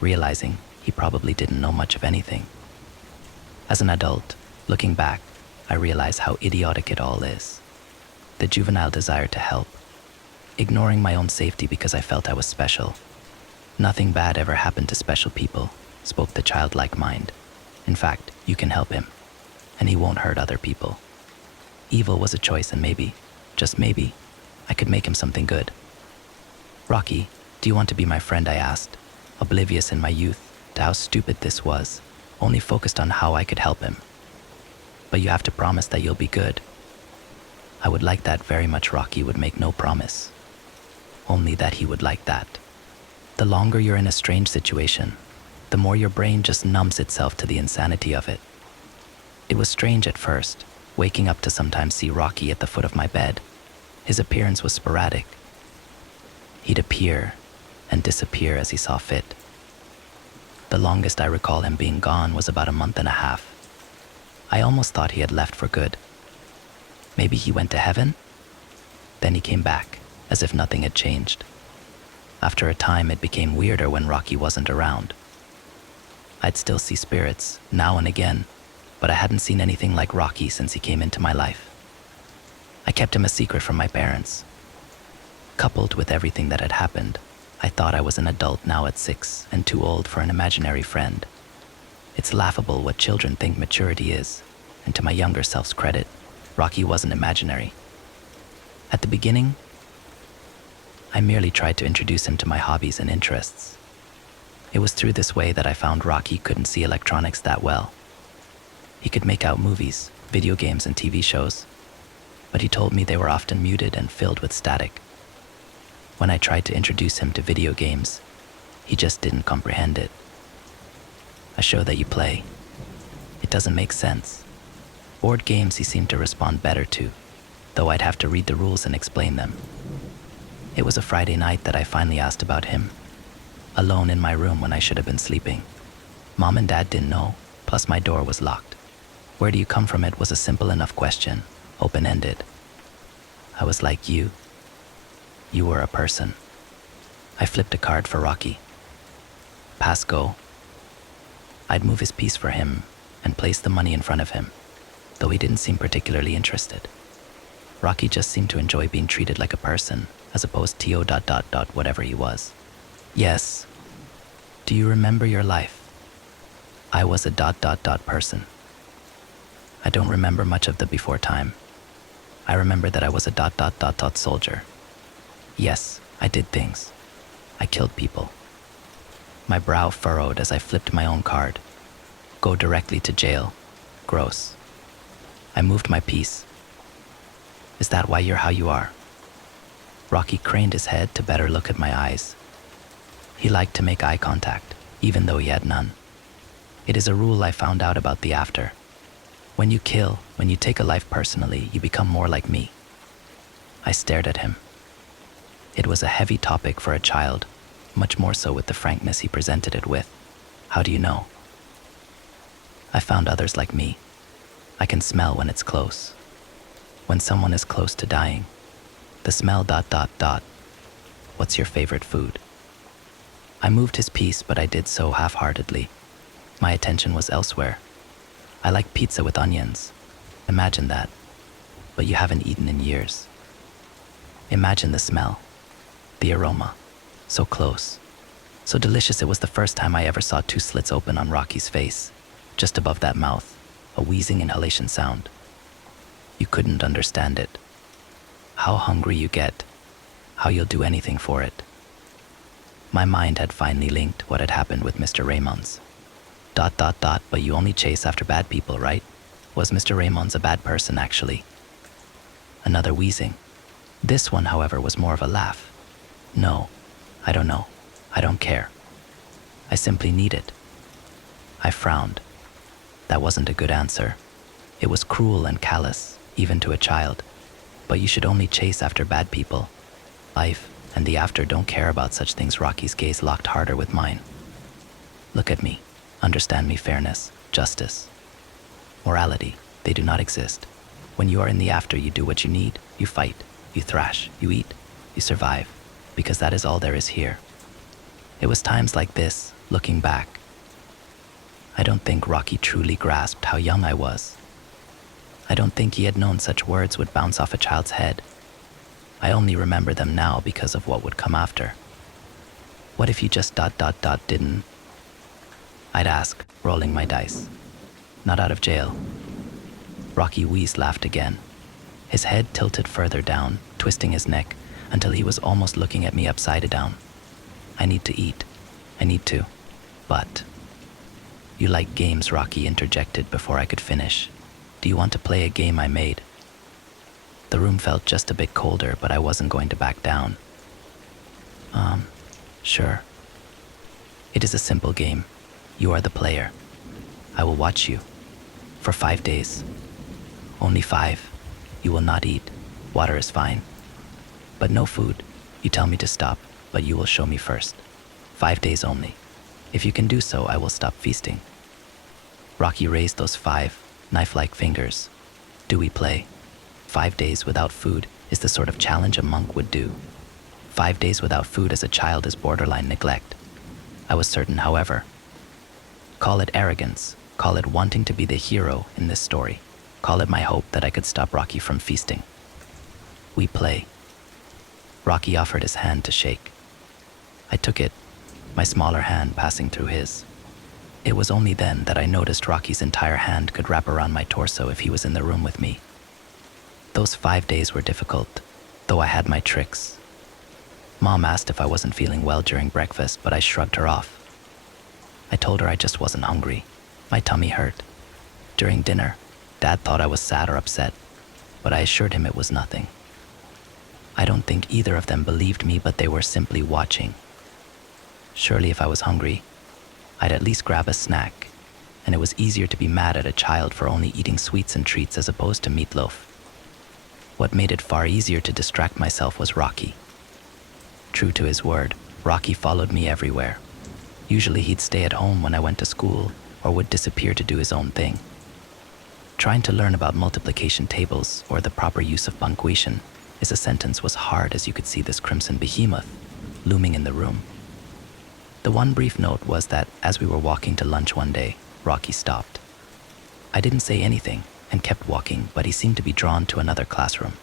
realizing he probably didn't know much of anything. As an adult, looking back, I realize how idiotic it all is. The juvenile desire to help, ignoring my own safety because I felt I was special. Nothing bad ever happened to special people, spoke the childlike mind. In fact, you can help him, and he won't hurt other people. Evil was a choice, and maybe, just maybe, I could make him something good. Rocky, do you want to be my friend? I asked, oblivious in my youth to how stupid this was, only focused on how I could help him. But you have to promise that you'll be good. I would like that very much. Rocky would make no promise. Only that he would like that. The longer you're in a strange situation, the more your brain just numbs itself to the insanity of it. It was strange at first, waking up to sometimes see Rocky at the foot of my bed. His appearance was sporadic. He'd appear and disappear as he saw fit. The longest I recall him being gone was about a month and a half. I almost thought he had left for good. Maybe he went to heaven? Then he came back, as if nothing had changed. After a time, it became weirder when Rocky wasn't around. I'd still see spirits, now and again, but I hadn't seen anything like Rocky since he came into my life. I kept him a secret from my parents. Coupled with everything that had happened, I thought I was an adult now at 6 and too old for an imaginary friend. It's laughable what children think maturity is, and to my younger self's credit, Rocky wasn't imaginary. At the beginning, I merely tried to introduce him to my hobbies and interests. It was through this way that I found Rocky couldn't see electronics that well. He could make out movies, video games, and TV shows, but he told me they were often muted and filled with static. When I tried to introduce him to video games, he just didn't comprehend it. A show that you play, it doesn't make sense. Board games he seemed to respond better to, though I'd have to read the rules and explain them. It was a Friday night that I finally asked about him, alone in my room when I should have been sleeping. Mom and Dad didn't know, plus my door was locked. Where do you come from? It was a simple enough question, open-ended. I was like you. You were a person. I flipped a card for Rocky. Pass go. I'd move his piece for him and place the money in front of him, though he didn't seem particularly interested. Rocky just seemed to enjoy being treated like a person, as opposed to whatever he was. Yes. Do you remember your life? I was a person. I don't remember much of the before time. I remember that I was a soldier. Yes, I did things. I killed people. My brow furrowed as I flipped my own card. Go directly to jail. Gross. I moved my piece. Is that why you're how you are? Rocky craned his head to better look at my eyes. He liked to make eye contact, even though he had none. It is a rule I found out about the after. When you kill, when you take a life personally, you become more like me. I stared at him. It was a heavy topic for a child, much more so with the frankness he presented it with. How do you know? I found others like me. I can smell when it's close. When someone is close to dying. The smell ... What's your favorite food? I moved his piece, but I did so half-heartedly. My attention was elsewhere. I like pizza with onions. Imagine that. But you haven't eaten in years. Imagine the smell. The aroma. So close. So delicious. It was the first time I ever saw 2 slits open on Rocky's face. Just above that mouth, a wheezing inhalation sound. You couldn't understand it. How hungry you get. How you'll do anything for it. My mind had finally linked what had happened with Mr. Raymond's. But you only chase after bad people, right? Was Mr. Raymond's a bad person, actually? Another wheezing. This one, however, was more of a laugh. No, I don't know. I don't care. I simply need it. I frowned. That wasn't a good answer. It was cruel and callous, even to a child. But you should only chase after bad people. Life and the after don't care about such things. Rocky's gaze locked harder with mine. Look at me. Understand me. Fairness, justice, morality, they do not exist. When you are in the after, you do what you need. You fight, you thrash, you eat, you survive, because that is all there is here. It was times like this, looking back. I don't think Rocky truly grasped how young I was. I don't think he had known such words would bounce off a child's head. I only remember them now because of what would come after. What if you just ... didn't? I'd ask, rolling my dice. Not out of jail. Rocky wheezed, laughed again. His head tilted further down, twisting his neck, until he was almost looking at me upside down. I need to eat. I need to. But... You like games, Rocky interjected before I could finish. Do you want to play a game I made? The room felt just a bit colder, but I wasn't going to back down. Sure. It is a simple game. You are the player. I will watch you. For 5 days. Only 5. You will not eat. Water is fine. But no food. You tell me to stop, but you will show me first. 5 days only. If you can do so, I will stop feasting. Rocky raised those 5 knife-like fingers. Do we play? 5 days without food is the sort of challenge a monk would do. 5 days without food as a child is borderline neglect. I was certain, however. Call it arrogance, call it wanting to be the hero in this story, call it my hope that I could stop Rocky from feasting. We play. Rocky offered his hand to shake. I took it, my smaller hand passing through his. It was only then that I noticed Rocky's entire hand could wrap around my torso if he was in the room with me. Those 5 days were difficult, though I had my tricks. Mom asked if I wasn't feeling well during breakfast, but I shrugged her off. I told her I just wasn't hungry. My tummy hurt. During dinner, Dad thought I was sad or upset, but I assured him it was nothing. I don't think either of them believed me, but they were simply watching. Surely if I was hungry, I'd at least grab a snack, and it was easier to be mad at a child for only eating sweets and treats as opposed to meatloaf. What made it far easier to distract myself was Rocky. True to his word, Rocky followed me everywhere. Usually he'd stay at home when I went to school or would disappear to do his own thing. Trying to learn about multiplication tables or the proper use of punctuation is a sentence was hard as you could see this crimson behemoth looming in the room. The one brief note was that as we were walking to lunch one day, Rocky stopped. I didn't say anything and kept walking, but he seemed to be drawn to another classroom.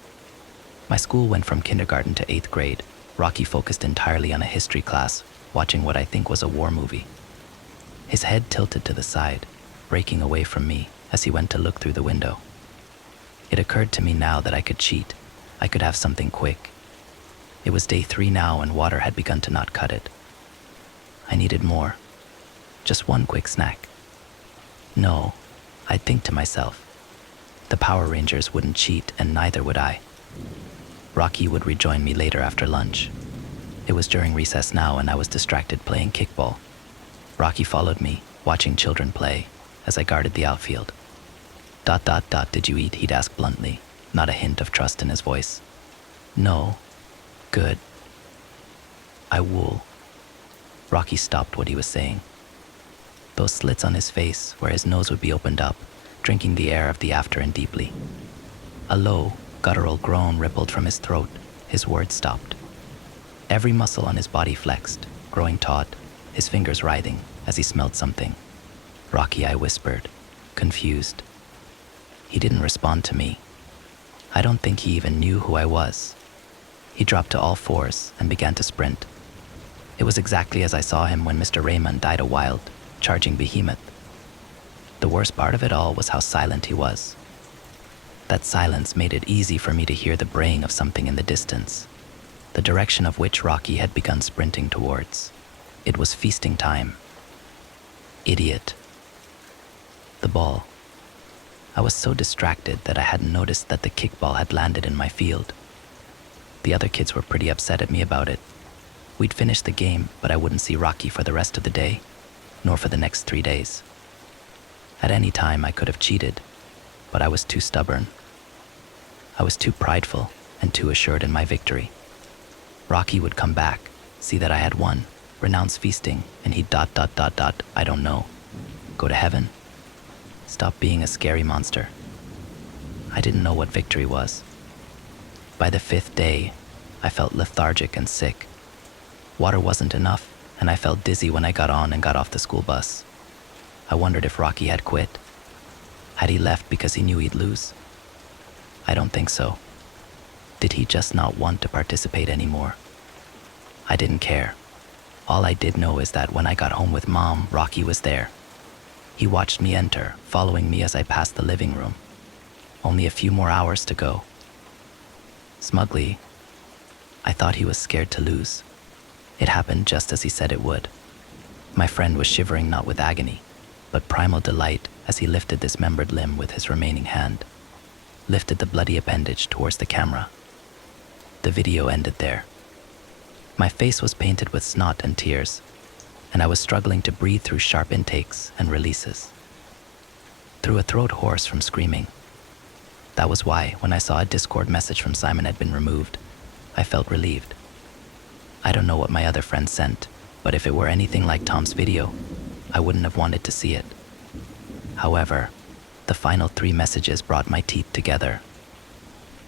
My school went from kindergarten to 8th grade. Rocky focused entirely on a history class, watching what I think was a war movie. His head tilted to the side, breaking away from me as he went to look through the window. It occurred to me now that I could cheat. I could have something quick. It was day 3 now and water had begun to not cut it. I needed more. Just one quick snack. No, I'd think to myself. The Power Rangers wouldn't cheat and neither would I. Rocky would rejoin me later after lunch. It was during recess now and I was distracted playing kickball. Rocky followed me, watching children play, as I guarded the outfield. ... Did you eat? He'd ask bluntly, not a hint of trust in his voice. No. Good. I will. Rocky stopped what he was saying. Those slits on his face, where his nose would be opened up, drinking the air of the after and deeply. A low, guttural groan rippled from his throat. His words stopped. Every muscle on his body flexed, growing taut, his fingers writhing as he smelled something. Rocky, I whispered, confused. He didn't respond to me. I don't think he even knew who I was. He dropped to all fours and began to sprint. It was exactly as I saw him when Mr. Raymond died a wild, charging behemoth. The worst part of it all was how silent he was. That silence made it easy for me to hear the braying of something in the distance, the direction of which Rocky had begun sprinting towards. It was feasting time. Idiot. The ball. I was so distracted that I hadn't noticed that the kickball had landed in my field. The other kids were pretty upset at me about it. We'd finish the game, but I wouldn't see Rocky for the rest of the day, nor for the next 3 days. At any time I could have cheated, but I was too stubborn. I was too prideful and too assured in my victory. Rocky would come back, see that I had won, renounce feasting, and he'd ... I don't know. Go to heaven? Stop being a scary monster. I didn't know what victory was. By the 5th day, I felt lethargic and sick. Water wasn't enough, and I felt dizzy when I got on and got off the school bus. I wondered if Rocky had quit. Had he left because he knew he'd lose? I don't think so. Did he just not want to participate anymore? I didn't care. All I did know is that when I got home with Mom, Rocky was there. He watched me enter, following me as I passed the living room. Only a few more hours to go. Smugly, I thought he was scared to lose. It happened just as he said it would. My friend was shivering not with agony, but primal delight as he lifted this dismembered limb with his remaining hand, lifted the bloody appendage towards the camera. The video ended there. My face was painted with snot and tears, and I was struggling to breathe through sharp intakes and releases. Through a throat hoarse from screaming. That was why, when I saw a Discord message from Simon had been removed, I felt relieved. I don't know what my other friends sent, but if it were anything like Tom's video, I wouldn't have wanted to see it. However, the final 3 messages brought my teeth together.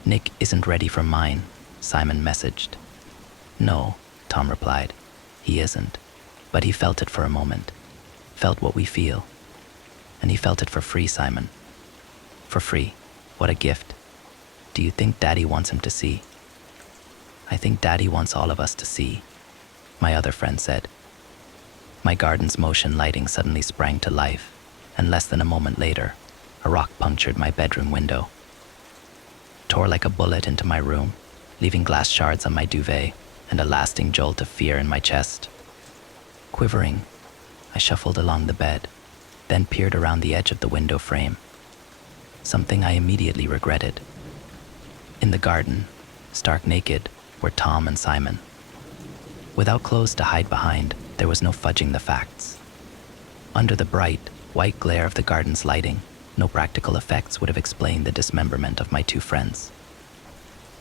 "Nick isn't ready for mine," Simon messaged. "No," Tom replied. "He isn't. But he felt it for a moment. Felt what we feel. And he felt it for free, Simon. For free. What a gift. Do you think Daddy wants him to see?" "I think Daddy wants all of us to see," my other friend said. My garden's motion lighting suddenly sprang to life, and less than a moment later, a rock punctured my bedroom window. Tore like a bullet into my room, leaving glass shards on my duvet and a lasting jolt of fear in my chest. Quivering, I shuffled along the bed, then peered around the edge of the window frame. Something I immediately regretted. In the garden, stark naked, were Tom and Simon. Without clothes to hide behind, there was no fudging the facts. Under the bright, white glare of the garden's lighting, no practical effects would have explained the dismemberment of my 2 friends.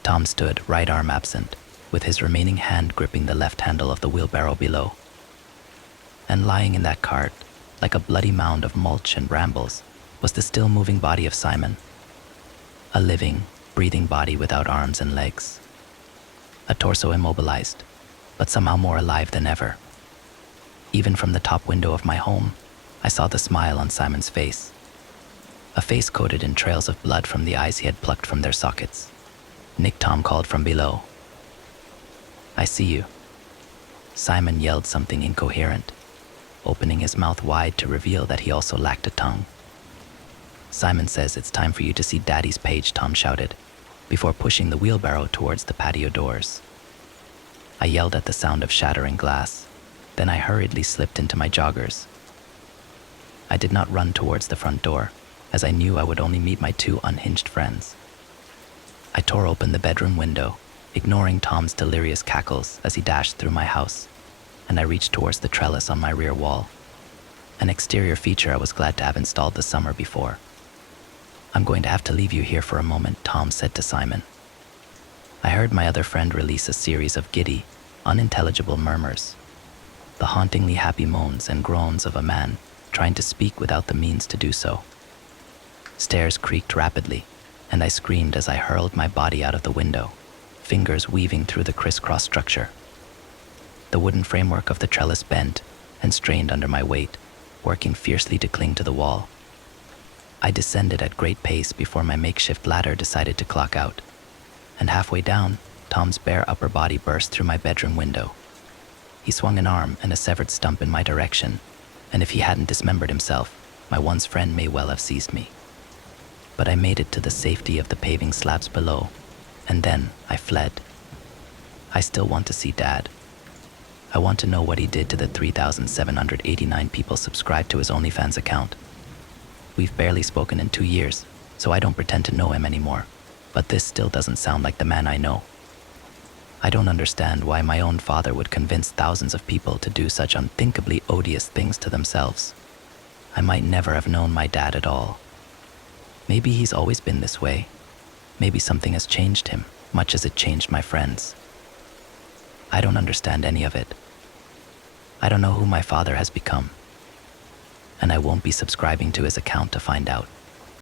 Tom stood, right arm absent, with his remaining hand gripping the left handle of the wheelbarrow below. And lying in that cart, like a bloody mound of mulch and brambles, was the still-moving body of Simon. A living, breathing body without arms and legs. A torso immobilized, but somehow more alive than ever. Even from the top window of my home, I saw the smile on Simon's face. A face coated in trails of blood from the eyes he had plucked from their sockets. "Nick," Tom called from below. "I see you." Simon yelled something incoherent, opening his mouth wide to reveal that he also lacked a tongue. "Simon says it's time for you to see Daddy's page," Tom shouted, before pushing the wheelbarrow towards the patio doors. I yelled at the sound of shattering glass. Then I hurriedly slipped into my joggers. I did not run towards the front door, as I knew I would only meet my 2 unhinged friends. I tore open the bedroom window, ignoring Tom's delirious cackles as he dashed through my house, and I reached towards the trellis on my rear wall, an exterior feature I was glad to have installed the summer before. "I'm going to have to leave you here for a moment," Tom said to Simon. I heard my other friend release a series of giddy, unintelligible murmurs, the hauntingly happy moans and groans of a man trying to speak without the means to do so. Stairs creaked rapidly, and I screamed as I hurled my body out of the window, fingers weaving through the crisscross structure. The wooden framework of the trellis bent and strained under my weight, working fiercely to cling to the wall. I descended at great pace before my makeshift ladder decided to clock out, and halfway down, Tom's bare upper body burst through my bedroom window. He swung an arm and a severed stump in my direction, and if he hadn't dismembered himself, my once friend may well have seized me. But I made it to the safety of the paving slabs below, and then I fled. I still want to see Dad. I want to know what he did to the 3,789 people subscribed to his OnlyFans account. We've barely spoken in 2 years, so I don't pretend to know him anymore, but this still doesn't sound like the man I know. I don't understand why my own father would convince thousands of people to do such unthinkably odious things to themselves. I might never have known my dad at all. Maybe he's always been this way. Maybe something has changed him, much as it changed my friends. I don't understand any of it. I don't know who my father has become, and I won't be subscribing to his account to find out.